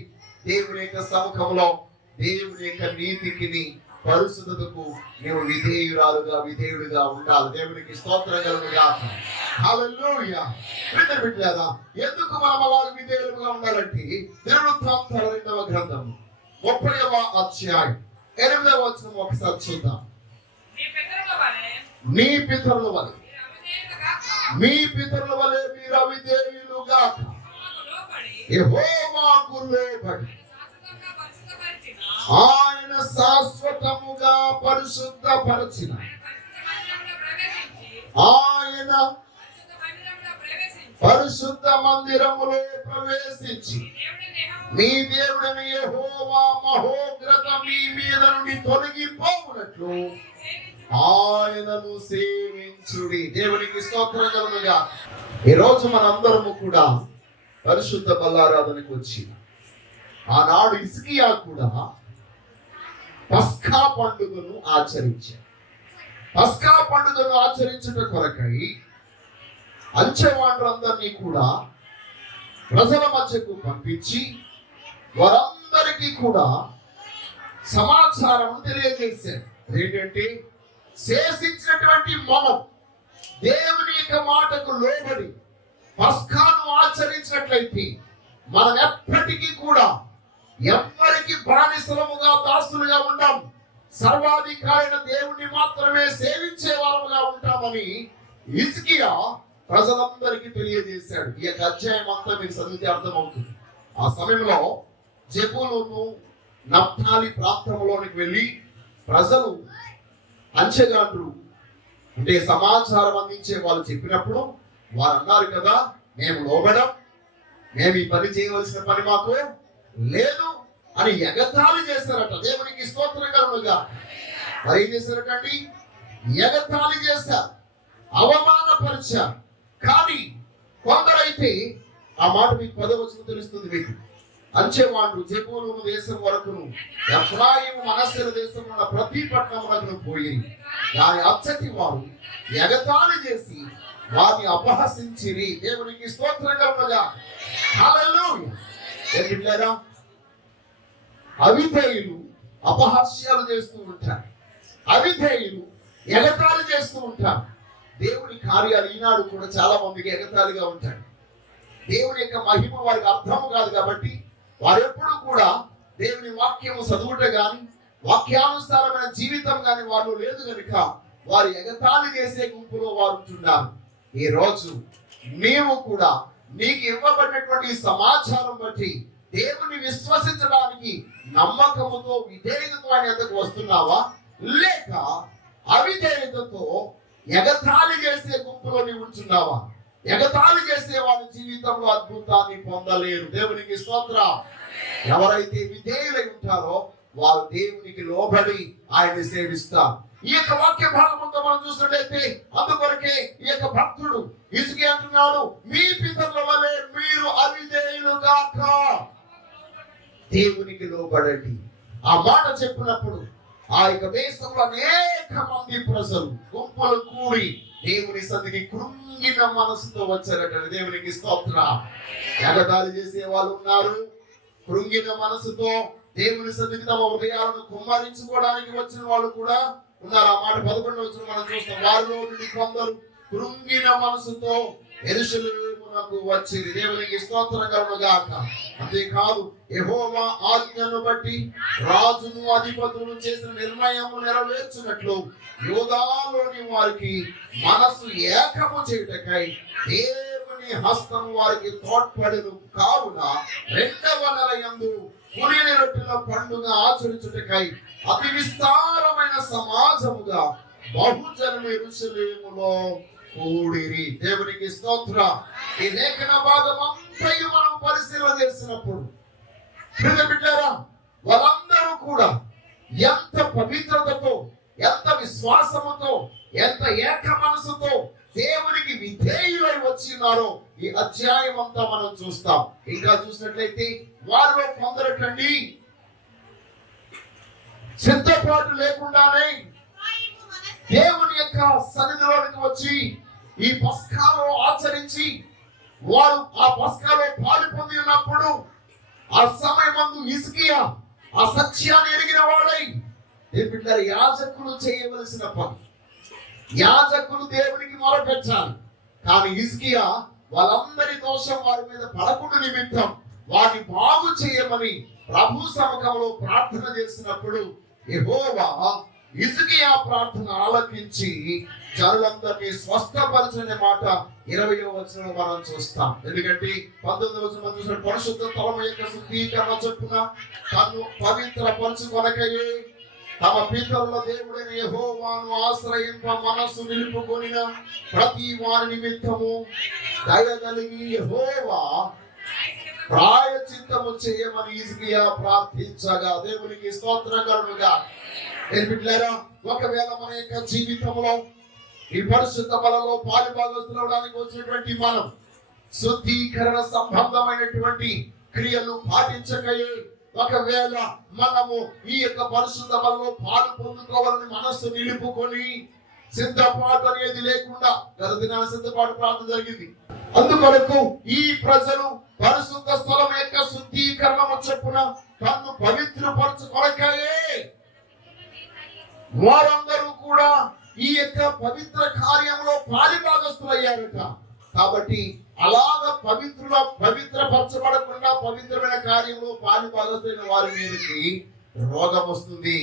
దేవుని యొక్క సముఖంలో దేవుని యొక్క నీతికి పరిశుద్ధతకు నీవు విధేయుడిగా ఉండాలి. దేవునికి స్తోత్రం కలుగుగాక. హల్లెలూయా. బిడ్డలారా, ఎందుకు మనం అలా విధేయులుగా ఉండాలంటే దినవృత్తాంతాల 2వ గ్రంథం 30వ అధ్యాయం 8వ వచనం ఒకసారి చూద్దాం. మీ పితరుల వలె మీరు అవిధేయులుగాక యెహోవాకు లోబడి ఆయన శాశ్వతముగా పరిశుద్ధపరచిన ఆయన పరిశుద్ధ మందిరములో ప్రవేశించి మీ దేవుడైన యెహోవా మహోగ్రత మీ మీద నుండి తొలగిపోవునట్లు ఆయనను సేవించుడి. దేవునికి స్తోత్రం కలుగుగా. ఈ రోజు మనందరము కూడా పరిశుద్ధ బల్లారాధనకు వచ్చి, ఆనాడు హిజ్కియా కూడా పస్కా పండుగను ఆచరించారు. పస్కా పండుగను ఆచరించుట కొరకై అంచెవాండ్రందరినీ కూడా ప్రజల మధ్యకు పంపించి వారందరికీ కూడా సమాచారం తెలియజేశారు. ఏంటంటే, శేషించినటువంటి మనం దేవుని యొక్క మాటకు లోబడి పస్కాను ఆచరించినట్లయితే మనం ఎప్పటికీ కూడా ఎవ్వరికి బానిసలముగా దాసులుగా ఉంటాం, సర్వాధికారైన దేవుణ్ణి మాత్రమే సేవించే వారముగా ఉంటామని హిజ్కియా ప్రజలందరికీ తెలియజేశాడు. ఈ యొక్క అధ్యాయం అంతా మీకు చదివితే అర్థమవుతుంది. ఆ సమయంలో జెబూలూను నఫ్తాలి ప్రాంతంలోనికి వెళ్ళి ప్రజలు అంచెగాండ్రు అంటే సమాచారం అందించే వాళ్ళు చెప్పినప్పుడు వారు అన్నారు కదా, మేము లోబడం, మేము ఈ పని చేయవలసిన పని మాకు లేదు అని ఎగతాళి చేశారట. దేవునికి స్తోత్రం కలుగుగా. మరి ఏం చేశారటండి? ఎగతాళి చేశారు, అవమానపరిచారు. కానీ కొందరైతే, ఆ మాట మీకు 10వ వచనం తెలుస్తుంది మీకు, అంచెవాళ్ళు జెబూలూను దేశం వరకును ఎఫ్రాయిము మనస్సెల దేశం ఉన్న ప్రతి పట్టణమునకును పోయి దాని అచ్చటి వారు ఎగతాళి చేసి వారిని అపహసించిరి. దేవునికి స్తోత్రం కలుగుగా. హల్లెలూయా. అవిధేయులు అపహాస్యాలు చేస్తూ ఉంటారు, అవిధేయులు ఎగతాళి చేస్తూ ఉంటారు. దేవుని కార్యాలు ఈనాడు కూడా చాలా మందికి ఎగతాళిగా ఉంటాడు. దేవుని యొక్క మహిమ వారికి అర్థము కాదు కాబట్టి వారు ఎప్పుడు కూడా దేవుని వాక్యము చదువుట గాని వాక్యానుసారమైన జీవితం గాని వారు లేదు కనుక వారు ఎగతాళి చేసే గుంపులో వారు ఉంటున్నారు. ఈ రోజు నీవు కూడా నీకు ఇవ్వబడినటువంటి సమాచారం బట్టి దేవుని విశ్వసించడానికి నమ్మకముతో విధేయతతో ఆయన ఎద్దకు వస్తున్నావా, లేక అవిధేయతతో ఎగతాళి చేసే గుంపులో నీవు ఉంటున్నావా? ఎగతాళి చేసే వాళ్ళ జీవితంలో అద్భుతాన్ని పొందలేరు. దేవునికి స్తోత్రం. ఎవరైతే విధేయులై ఉంటారో వారు దేవునికి లోబడి ఆయన్ని సేవిస్తారు. ఈ యొక్క వాక్య భాగంతో మనం చూసినట్లయితే అందుకొరకే ఈ యొక్క భక్తుడు హిజ్కియా అంటున్నాడు, మీ పితరుల వలె మీరు అవిధేయులుగాక దేవునికి లోబడండి. ఆ మాట చెప్పినప్పుడు ఆ యొక్క దేశంలో అనేక మంది ప్రజలు గుంపులు కూడి దేవుని సన్నిధికి కృంగిన మనసుతో వచ్చారట. దేవునికి స్తోత్రం. ఎగతాళి చేసే వాళ్ళు ఉన్నారు, కృంగిన మనసుతో దేవుని సన్నిధికి తమ హృదయాలను కుమ్మరించుకోవడానికి వచ్చిన వాళ్ళు కూడా ఉన్నారు. ఆ మాట 11వ వచనం మనం చూస్తాం. వారిలో నుండి కొందరు కృంగిన మనసుతో యెరూషలేమున వద్దకు వచ్చి దేవునికి స్తోత్రం కలుగుగాక. అంతేకాదు యెహోవా ఆజ్ఞను బట్టి రాజును అధిపతులు చేసిన నిర్ణయము నెరవేర్చినట్లు యూదాలోని వారికి మనస్సు ఏకము చేయుటకై దేవుని హస్తం వారికి తోడ్పడెను. కావున 2వ నెల యందు పులియని రొట్టెల పండుగ ఆచరించుటకై అతి విస్తారమైన సమాజముగా బహుజనులు యెరూషలేములో కూడిరి. దేవునికి స్తోత్ర. ఈ లేఖన భాగం అంతయు మనం పరిశీలన చేసినప్పుడు బిడ్డలారా, వాళ్ళందరూ కూడా ఎంత పవిత్రతతో, ఎంత విశ్వాసముతో, ఎంత ఏక మనసుతో దేవునికి విధేయులై వచ్చినారో ఈ అధ్యాయం అంతా మనం చూస్తాం. ఇంకా చూసినట్లయితే వారిలో కొందరటండి సిద్ధపాటు లేకుండానే దేవుని యొక్క సన్నిధిలోనికి వచ్చి ఈ పస్కాలో ఆచరించి వారు ఆ పస్కాలో పాలు పొంది ఉన్నప్పుడు ఆ సమయమందు హిజ్కియా ఆ సత్యాన్ని ఎరిగిన వాడై దేవుని యాజకులు చేయవలసిన పని, యాజకులు దేవునికి మొరపెట్టాలి. కానీ హిజ్కియా వాళ్ళందరి దోషం వారి మీద పడకుండా నిమిత్తం వారిని బాగు చేయమని ప్రభు సముఖంలో ప్రార్థన చేసినప్పుడు యెహోవా హిజ్కియా ప్రార్థన ఆలకించి జనులందరినీ స్వస్థపరచనే మాట 20వ వచనంలో మనం చూస్తాం. ఎందుకంటే 19వ వచనం చూసిన పరిశుద్ధ స్థలం యొక్క శుద్ధీకరణ చొప్పున తను పవిత్ర పరచుకొనకయే తమ పితరుల దేవుడైన యెహోవాను ఆశ్రయింప మనస్సు నిలుపుకొనిన ప్రతి వారి నిమిత్తము దయగలిగి యెహోవా ప్రాయశ్చిత్తము చేయమని హిజ్కియా ప్రార్థించగా దేవునికి స్తోత్రం కలుగుగా. ఒకవేళ మన యొక్క జీవితంలో ఈ పరిశుద్ధ బలలో పాలుభాగస్తులవడానికి వచ్చినటువంటి మనం శుద్ధీకరణ సంబంధమైనటువంటి క్రియలు పాటించకయే ఒకవేళ మనము ఈ యొక్క పరిశుద్ధ బలలో పాలు పొందుకోవాలని మనస్సు నిలుపుకొని సిద్ధపాటు అనేది లేకుండా గత దినాన సిద్ధపాటు ప్రార్థన జరిగింది. అందుకొరకు ఈ ప్రజలు పరిశుద్ధ స్థలం యొక్క శుద్ధీకరణము చొప్పున తన్ను పవిత్రపరచుకొనకయే వారందరూ కూడా ఈ యొక్క పవిత్ర కార్యంలో పాలిభాగస్తులయ్యారట. కాబట్టి అలాగ పవిత్రపరచబడకుండా పవిత్రమైన కార్యంలో పాలిభాగస్తులైన వారి మీదకి రోగం వస్తుంది,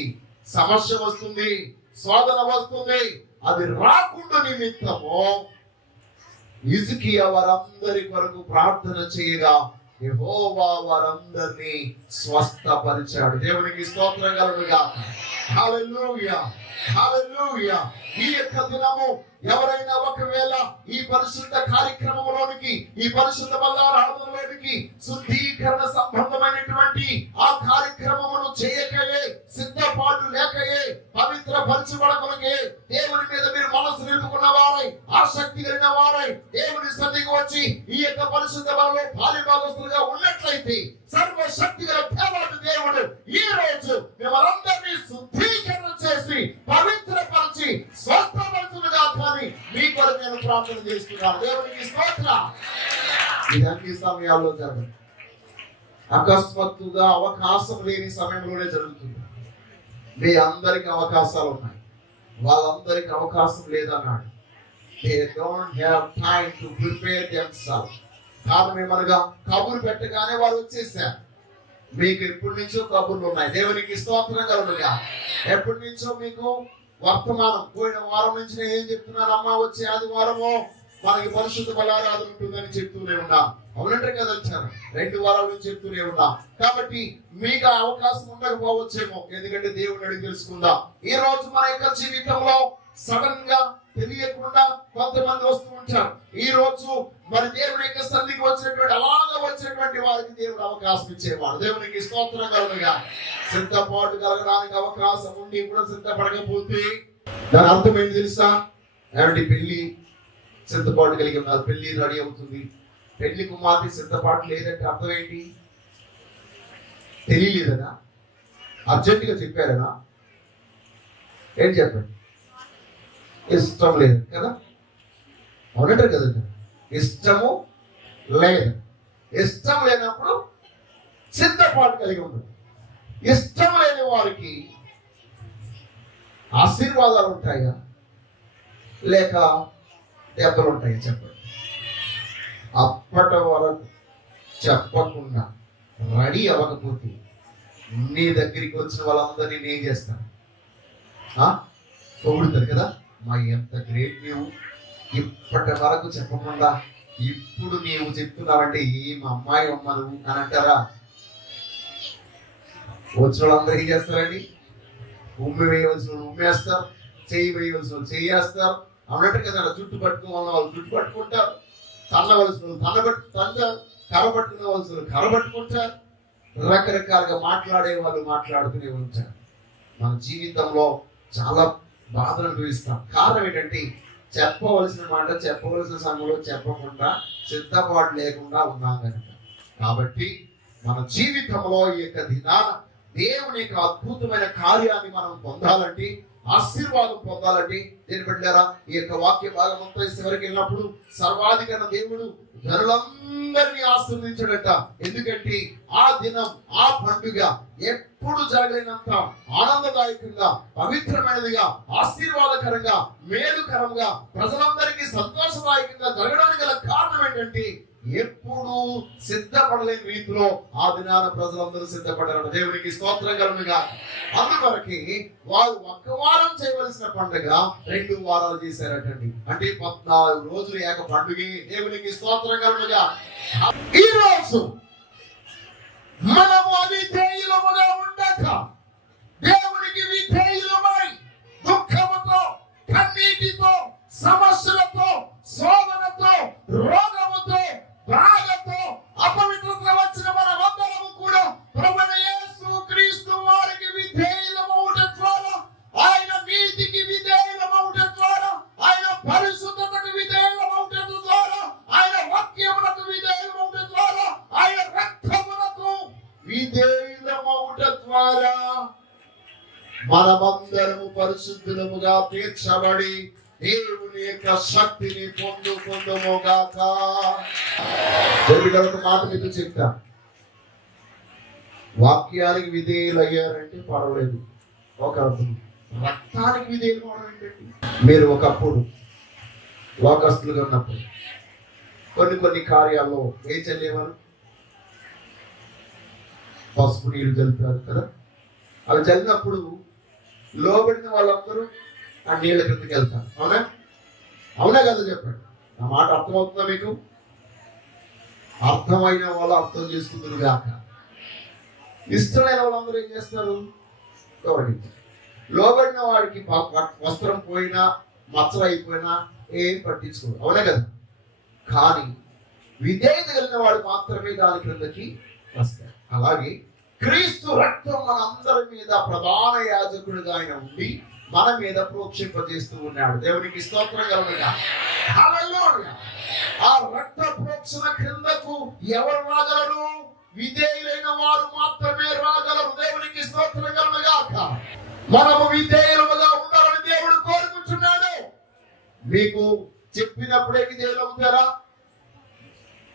సమస్య వస్తుంది, శోధన వస్తుంది. అది రాకుండా నిమిత్తము హిజ్కియా వారందరి కొరకు ప్రార్థన చేయగా యెహోవా వారందరినీ స్వస్థపరిచాడు. దేవునికి స్తోత్రం కలుగుగాక. హల్లెలూయా, హల్లెలూయా. ఈ యొక్క దినము ఎవరైనా ఒకవేళ ఈ పరిశుద్ధ కార్యక్రమంలోనికి, ఈ పరిశుద్ధ బల్లారాధనలోనికి శుద్ధీకరణ సంబంధమైనటువంటి ఆ కార్యక్రమమును చేయకయే, సిద్ధపాటు లేకయే, పవిత్ర పరచబడకలకే దేవుని మీద మీరు మనసు నిలుపుకున్న వారై, ఆసక్తి కలిగిన వారై దేవుని సన్నిధికి వచ్చి ఈ యొక్క పరిశుద్ధ బలలో పాలిభాగస్తులుగా ఉన్నట్లయితే సర్వశక్తి గల దేవాది దేవుడు ఈ రోజు మిమ్మల్ని శుద్ధీకరణ చేసి పవిత్రపరిచి స్వస్థపరచునుగా కానీ మీ కొరకు నేను ప్రార్థన చేస్తున్నాను. దేవునికి స్తోత్రం. ఇది అన్ని సమయాల్లో జరగదు, అకస్మాత్తుగా అవకాశం లేని సమయంలోనే జరుగుతుంది. మీ అందరికి అవకాశాలు ఉన్నాయి, వాళ్ళందరికి అవకాశం లేదన్నాడు. They don't have time to prepare themselves. కారణం ఏమనగా కబురు పెట్టగానే వారు వచ్చేసారు. మీకు ఎప్పటి నుంచో కబుర్లు ఉన్నాయి. దేవునికి స్తోత్రం కలుగుగా. ఎప్పటి నుంచో మీకు వర్తమానం, పోయిన వారం నుంచి నేను ఏం చెప్తున్నాను, అమ్మ వచ్చే ఆదివారము మనకి పరిశుద్ధ బలారాధన ఉంటుందని చెప్తూనే ఉన్నాం. అవునంటే కదా, 2 వారాల నుంచి చెప్తూనే ఉన్నాం. కాబట్టి మీకు అవకాశం ఉండకపోవచ్చేమో, ఎందుకంటే దేవుని అడిగి తెలుసుకుందాం. ఈ రోజు మన యొక్క జీవితంలో సడన్ గా తెలియకుండా కొంతమంది వస్తూ ఉంటారు. ఈ రోజు మరి దేవుని యొక్క సన్నిధికి వచ్చినటువంటి అలాగా వచ్చినటువంటి వారికి దేవుడు అవకాశం ఇచ్చేవాడు. దేవునికి స్తోత్రం కలుగుగా. సిద్ధపాటు కలగడానికి అవకాశం ఉండి కూడా సిద్ధపడకపోతే దాని అర్థం ఏంటి తెలుసా? ఏమంటే పెళ్లి సిద్ధపాటు కలిగి ఉన్నారు, పెళ్లి రెడీ అవుతుంది, పెళ్లి కుమార్తె సిద్ధపాటు లేదంటే అర్థం ఏంటి? తెలియలేదనా? అర్జెంటుగా చెప్పారనా? ఏం చెప్పండి? ఇష్టం లేదు కదా, అవునంటారు కదండి. ఇష్టము లేదు. ఇష్టం లేనప్పుడు సిద్ధపాటు కలిగి ఉంటుంది. ఇష్టం లేని వారికి ఆశీర్వాదాలు ఉంటాయా లేక దెబ్బలు ఉంటాయా చెప్పండి? అప్పటి వరకు చెప్పకుండా రెడీ అవ్వకపోతే నీ దగ్గరికి వచ్చిన వాళ్ళందరినీ నేను చేస్తాను. పొగుడుతారు కదా, మా ఎంత గ్రేట్ నీవు, ఇప్పటి వరకు చెప్పకుండా ఇప్పుడు నీవు చెప్తున్నావంటే ఏం అమ్మాయి అమ్మ నువ్వు అని అంటారా? వచ్చిన వాళ్ళందరూ ఏం చేస్తారండి? ఉమ్మి వేయవలసిన వాళ్ళు ఉమ్మేస్తారు, చెయ్యి వేయవలసిన వాళ్ళు చెయ్యేస్తారు. అన్నట్టు కదా, జుట్టు పట్టుకోవాలని వాళ్ళు జుట్టు పట్టుకుంటారు, తన్నవలసిన వాళ్ళు తంటారు, కర్ర పట్టుకునే వాళ్ళు కర్ర పట్టుకుంటారు, రకరకాలుగా మాట్లాడే వాళ్ళు మాట్లాడుతూనే ఉంటారు. మన జీవితంలో చాలా బాధలు అనుభవిస్తాం. కారణం ఏంటంటే చెప్పవలసిన మాట చెప్పవలసిన సమయంలో చెప్పకుండా సిద్ధపాటు లేకుండా ఉన్నాం కనుక. కాబట్టి మన జీవితంలో ఈ యొక్క దినాన దేవుని యొక్క అద్భుతమైన కార్యాన్ని మనం పొందాలంటే, ఆశీర్వాదం పొందాలంటే దేని పెట్టారా? ఈ యొక్క వాక్య భాగం అంతా చివరికి వెళ్ళినప్పుడు సర్వాధికార దేవుడు జనులందరినీ ఆశీర్వదించాడట. ఎందుకంటే ఆ దినం, ఆ పండుగ ఎప్పుడు జరగలేనంత ఆనందదాయకంగా, పవిత్రమైనదిగా, ఆశీర్వాదకరంగా, మేలుకరంగా, ప్రజలందరికీ సంతోషదాయకంగా జరగడానికి గల కారణం ఏంటంటే ఎప్పుడు సిద్ధపడలేని రీతిలో ఆ దినాన ప్రజలందరూ సిద్ధపడ్డారు. దేవునికి స్తోత్రం కలుగునుగా. అందువరకు వారు ఒక్క వారం చేయవలసిన పండుగ 2 వారాలు చేశారటండి. అంటే 14 రోజులు ఏక పండుగ. దేవునికి స్తోత్రం కలుగునుగా. ఈ రోజు మనము అవిధేయులముగా ఉండక దేవునికి విధేయులమై దుఃఖముతో, కన్నీటితో, సమస్యలతో, శోధనతో, రోగముతో, బాధతో, అపవిత్రత వచ్చిన మనమందరము కూడా ప్రభువైన యేసుక్రీస్తు వారికి విధేయులమవుట ద్వారా, ఆయన నీతికి విధేయులమవుట ద్వారా, ఆయన పరిశుద్ధతకు విధేయులమవుట ద్వారా, ఆయన వాక్యములకు విధేయులమవుట ద్వారా, ఆయన రక్తములకు విధేయులమవుట ద్వారా మనమందరము పరిశుద్ధులముగా తీర్చబడి దేవుని యొక్క శక్తిని పొందుకుందుముగాక. ఒక మాట మీకు చెప్తా, వాక్యానికి విధేయులు అయ్యారంటే పర్వాలేదు, ఒక అర్థం. రక్తానికి విధేయులు అవడం ఏంటండి? మీరు ఒకప్పుడు లోకస్తులుగా ఉన్నప్పుడు కొన్ని కార్యాల్లో ఏం చల్లేవారు? పసుపు నీళ్ళు చల్లుతారు కదా. అవి చల్లినప్పుడు లోబడిన వాళ్ళందరూ ఆ నీళ్ళ కిందకి వెళ్తారు. అవునా కదా? చెప్పండి. నా మాట అర్థమవుతుందా మీకు? అర్థమైన వాళ్ళు అర్థం చేసుకుంటారు కాక, ఇష్టమైన వాళ్ళందరూ ఏం చేస్తారు? గౌరవించారు. లోబడిన వాడికి వస్త్రం పోయినా, మచ్చలు అయిపోయినా ఏం పట్టించుకోరు. అవునా కదా? కానీ విధేయత కలిగిన వాడు మాత్రమే దాని క్రిందకి వస్తారు. అలాగే క్రీస్తు రక్తం మన అందరి మీద ప్రధాన యాజకుడిగా ఆయన ఉండి మన మీద ప్రోక్షింపజేస్తూ ఉన్నాడు. దేవునికి స్తోత్రం కలుగునుగా. హల్లెలూయా. ఆ రక్త ప్రోక్షణ క్రిందకు ఎవరు రాగలరు? విధేయులైన వారు మాత్రమే రాగలరు. దేవునికి స్తోత్రం కలుగునుగాక. మనము విధేయులుగా ఉండాలని దేవుడు కోరుకుంటున్నాడు. మీకు చెప్పినప్పుడే విధేయులు అవుతారా?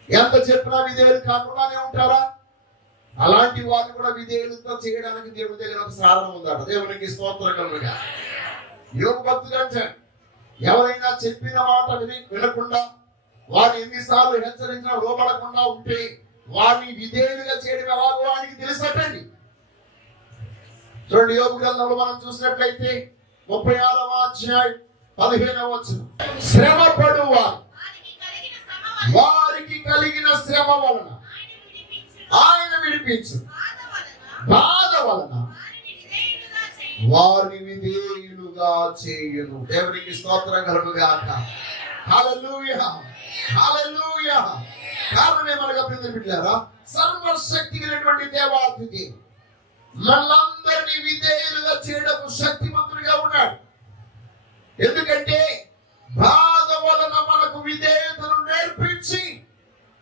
ఎంత చెప్పినా విధేయులు కాకుండానే ఉంటారా? అలాంటి వారిని కూడా విధేయులతో చేయడానికి దేవుడి దగ్గర ఒక సాధనం ఉందట. దేవునికి స్తోత్రం కలుగునుగా. యోగ భక్తులు అంటే ఎవరైనా చెప్పిన మాట వినకుండా, వారిని ఎన్నిసార్లు హెచ్చరించినా లోబడకుండా ఉంటే వారిని విధేయులుగా చేయడం ఎలాగో ఆయనకి తెలుసటండి. చూడండి, యోగ గ్రంథంలో మనం చూసినట్లయితే 36వ అధ్యాయం 15వ వచనం, శ్రమ పడు వారికి కలిగిన శ్రమ వలన ఆయన విడిపించు, బాధ వలన వారిని విధేయులుగా చేయును. దేవునికి స్తోత్రం కలుగుగాక. హల్లెలూయా, హల్లెలూయా. కారణం ఏమనగా ప్రియమిత్రులారా, సర్వశక్తి కలిగినటువంటి దేవానికి మనందరినీ విధేయులుగా చేయడం శక్తిమంతుడిగా ఉన్నాడు. ఎందుకంటే బాధ వలన మనకు విధేయతను నేర్పించి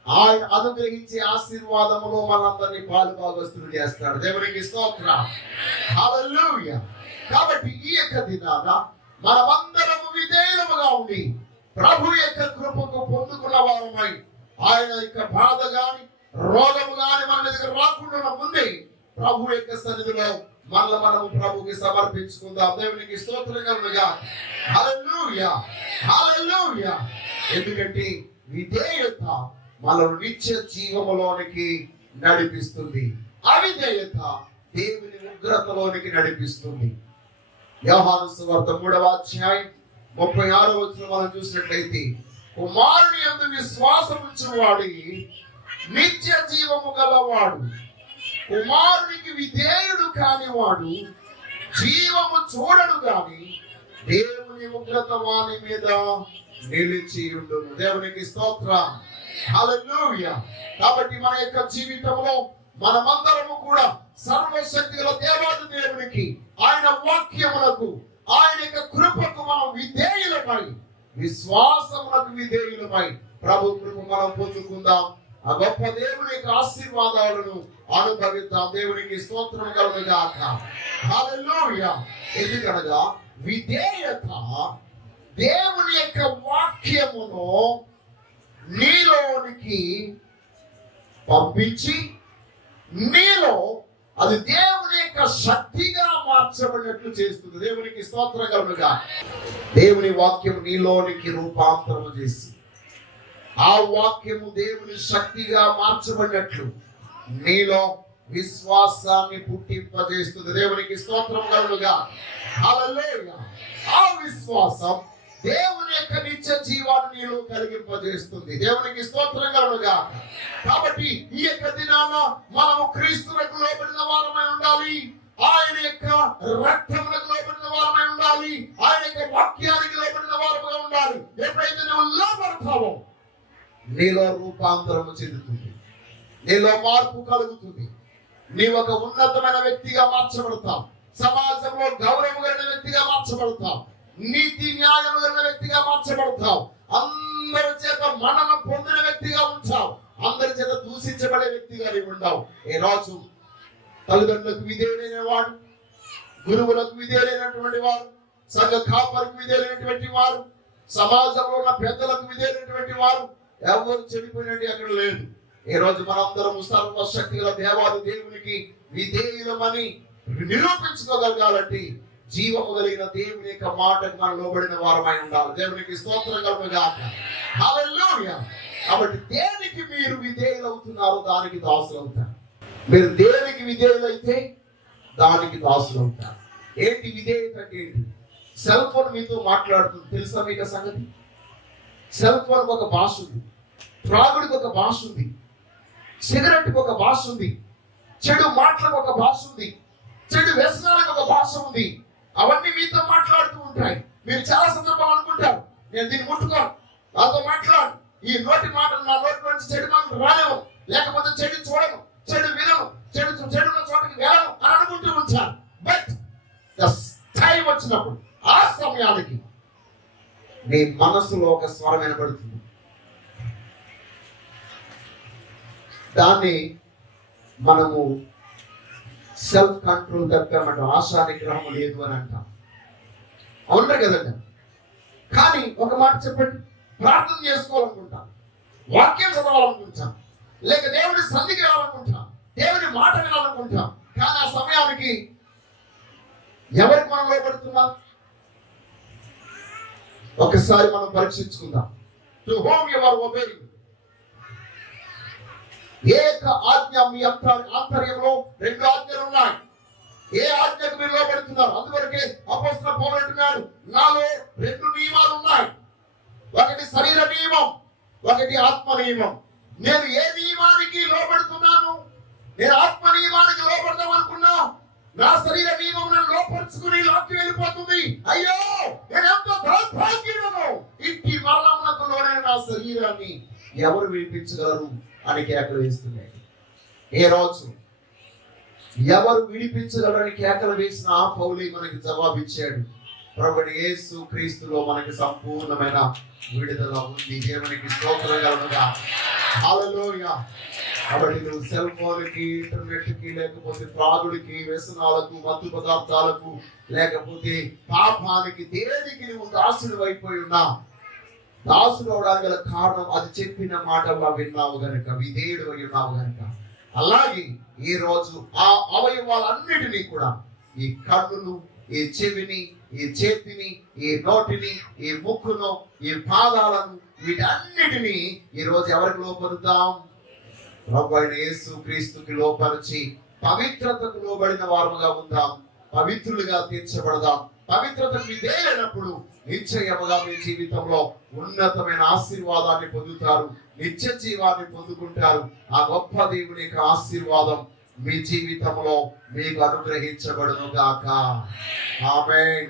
ఆయన అనుగ్రహించే ఆశీర్వాదములో మనందరినీ పాలుభాగస్తులు చేస్తాడు. దేవునికి స్తోత్రం. హల్లెలూయా. కాబట్టి ఈ యొక్క దినాన మనమందరము విధేయులుగా ఉండి ప్రభు యొక్క కృపకు పొందుకున్న వారమై, ఆయన యొక్క బాధ గాని రోగము గాని మన దగ్గర రాకుండా ముందే ప్రభు యొక్క సన్నిధిలో మనము ప్రభుకి సమర్పించుకుందాం. దేవునికి స్తోత్రం కలుగునుగా. హల్లెలూయా, హల్లెలూయా. ఎందుకంటే విధేయత మనల్ని నిత్య జీవములోనికి నడిపిస్తుంది. అవిధేయత దేవుని ఉగ్రతలోనికి నడిపిస్తుంది. యోహాను సువార్త 3వ అధ్యాయం 36వ వచనం మనం చూసినట్లయితే, కుమారుని యందు విశ్వాసం ఉంచువాడి నిత్య జీవము గలవాడు, కుమారునికి విధేయుడు కానివాడు జీవము చూడడు గాని దేవుని ఉగ్రత వాని మీద నిలిచి ఉండును. దేవునికి స్తోత్రం. హల్లెలూయా. కాబట్టి మన యొక్క జీవితంలో మనమందరము కూడా సర్వశక్తి గల దేవాది దేవునికి, ఆయన వాక్యములకు, ఆయన యొక్క కృపకు మనం విధేయులమై, విశ్వాసములకు విధేయులమై ప్రభు కృప మనం పొందుకుందాం. ఆ గొప్ప దేవుని యొక్క ఆశీర్వాదాలను అనుభవిద్దాం. దేవునికి స్తోత్రం కలుగును గాక. హల్లెలూయా. ఎందుకనగా విధేయత దేవుని యొక్క వాక్యమును నీలోనికి పంపించి నీలో అది దేవుని యొక్క శక్తిగా మార్చబడినట్లు చేస్తుంది. దేవునికి స్తోత్రం కలుగును గాక. దేవుని వాక్యం నీలోనికి రూపాంతరం చేసి ఆ వాక్యము దేవుని శక్తిగా మార్చబడినట్లు నీలో విశ్వాసాన్ని పుట్టింపజేస్తుంది. దేవునికి స్తోత్రం కలుగును గాక. హల్లెలూయా. ఆ విశ్వాసం దేవుని యొక్క నిత్య జీవాన్ని నీలో కలిగింపజేస్తుంది. దేవునికి స్తోత్రం కలుగును గాక. కాబట్టి ఈ యొక్క దినాన మనము క్రీస్తులకు లోబడిన వారమై ఉండాలి. ఆయన యొక్క రక్తములకు లోబడిన వారమై ఉండాలి. ఆయన యొక్క వాక్యానికి లోబడిన వారమై ఉండాలి. ఎప్పుడైతే నువ్వు లోబడతావో నీలో రూపాంతరము చెందుతుంది, నీలో మార్పు కలుగుతుంది. నీవు ఒక ఉన్నతమైన వ్యక్తిగా మార్చబడతావు, సమాజంలో గౌరవం కలిగిన వ్యక్తిగా మార్చబడతావు, నీతి న్యాయం కలిగిన వ్యక్తిగా మార్చబడతావు, అందరి చేత మన్నన పొందిన వ్యక్తిగా ఉంటావు, అందరి చేత దూషించబడే వ్యక్తిగా నీవు ఉండవు. ఈ రోజు తల్లిదండ్రులకు విధేయులైన వాడు, గురువులకు విధేయులైనటువంటి వారు, సంఘ కాపరికి విధేయులైనటువంటి వారు, సమాజంలో ఉన్న పెద్దలకు విధేయులైనటువంటి వారు ఎవరు చెడిపోయినట్టు అక్కడ లేదు. ఈ రోజు మనందరం సర్వశక్తి గల దేవాది దేవునికి విధేయులమని నిరూపించుకోగలగాలంటే జీవము కలిగిన దేవుని యొక్క మాటకు మనం లోబడిన వారమై ఉండాలి. దేవునికి స్తోత్రం కలుగును గాక. హల్లెలూయా. కాబట్టి దేనికి మీరు విధేయులవుతున్నారో దానికి దాసులు అవుతారు. మీరు దేనికి విధేయులైతే దానికి దాసులు అవుతారు. ఏంటి విధేయత అంటే ఏంటి? సెల్ ఫోన్ మీతో మాట్లాడుతుంది, తెలుసా మీకు సంగతి? సెల్ ఫోన్ ఒక భాష ఉంది, త్రాగుడికి ఒక భాష ఉంది, సిగరెట్కి ఒక భాష ఉంది, చెడు మాటలకు ఒక భాష ఉంది, చెడు వ్యసనాలకు ఒక భాష ఉంది. అవన్నీ మీతో మాట్లాడుతూ ఉంటాయి. మీరు చాలా సందర్భాలు అనుకుంటారు, నేను దీన్ని ముట్టుకోను, నాతో మాట్లాడు, ఈ నోటి మాటలు నా నోటి నుంచి చెడు మాటలు రాలేవు, లేకపోతే చెడు చూడను, చెడు వినను, చెడున్న చోటకి వెళ్ళను అని అనుకుంటూ ఉంటారు. బట్ టైం వచ్చినప్పుడు ఆ సమయానికి నీ మనసులో ఒక స్వరం వినబడుతుంది. దాన్ని మనము సెల్ఫ్ కంట్రోల్ తప్పామంటాం, ఆశా నిగ్రహం లేదు అని అంటాం. అవునా కదండి? కానీ ఒక మాట చెప్పండి, ప్రార్థన చేసుకోవాలనుకుంటాం, వాక్యం చదవాలనుకుంటాం, లేక దేవుడి సన్నిధికి వెళ్ళాలనుకుంటాం, దేవుడి మాట వినాలనుకుంటాం. కానీ ఆ సమయానికి ఎవరికి మనం లోబడుతున్నాం? ఒకసారి మనం పరీక్షించుకుందాం. To whom you are obeying. ఏక ఆజ్ఞ మీ ఆంతర్యంలో 2 ఆజ్ఞలు ఉన్నాయి. ఏ ఆజ్ఞకు మీరు లోబడుతున్నారు? అందువరకే అపోస్తలుడు పౌలు అంటున్నాడు, నాలో 2 నియమాలు ఉన్నాయి, ఒకటి శరీర నియమం, ఒకటి ఆత్మ నియమం. నేను ఏ నియమానికి లోబడుతున్నాను? నేను ఆత్మ నియమానికి లోబడదాం అనుకున్నా, నా శరీర నియమం నన్ను లోపరుచుకుని లోకి వెళ్ళిపోతుంది. అయ్యో, నేను ఎంతో దౌర్భాగ్యుడను, ఇంటి మరణమునకు లోనైన నా శరీరాన్ని ఎవరు విడిపించగలరు అని కేకలు వేస్తున్నాయి. ఏ రోజు ఎవరు విడిపించగలరని కేకలు వేసిన ఆ పౌలు మనకి జవాబిచ్చాడు, ప్రభువైన యేసు క్రీస్తులో మనకి సంపూర్ణమైన విడుదల ఉంది. దేవునికి స్తోత్రం కలుగును గాక. హల్లెలూయా. కాబట్టి నువ్వు సెల్ ఫోన్కి, ఇంటర్నెట్కి, లేకపోతే త్రాగుడికి, వ్యసనాలకు, మత్తు పదార్థాలకు, లేకపోతే పాపానికి, దేనికి నువ్వు దాసుడు అయిపోయి ఉన్నా, దాసుడు అవడానికి గల కారణం అది చెప్పిన మాటల్లో విన్నావు గనుక, విధేయుడు అయి ఉన్నావు గనుక. అలాగే ఈ రోజు ఆ అవయవాలన్నిటినీ కూడా, ఈ కన్నును, ఈ చెవిని, ఈ చేతిని, ఈ నోటిని, ఈ ముక్కును, ఈ పాదాలను, వీటన్నిటినీ ఈ రోజు ఎవరికి లోపరుద్దాం? ప్రభు అయిన యేసు క్రీస్తుకి లోపరిచి పవిత్రతకు లోబడిన వారుగా ఉందాం. పవిత్రులుగా తీర్చబడదాం. పవిత్రతకు విధేయులైనప్పుడు నిశ్చయముగా మీ జీవితంలో ఉన్నతమైన ఆశీర్వాదాన్ని పొందుతారు. నిత్య జీవాన్ని పొందుకుంటారు. ఆ గొప్ప దేవుని యొక్క ఆశీర్వాదం మీ జీవితంలో మీకు అనుగ్రహించబడును గాక. ఆమేన్.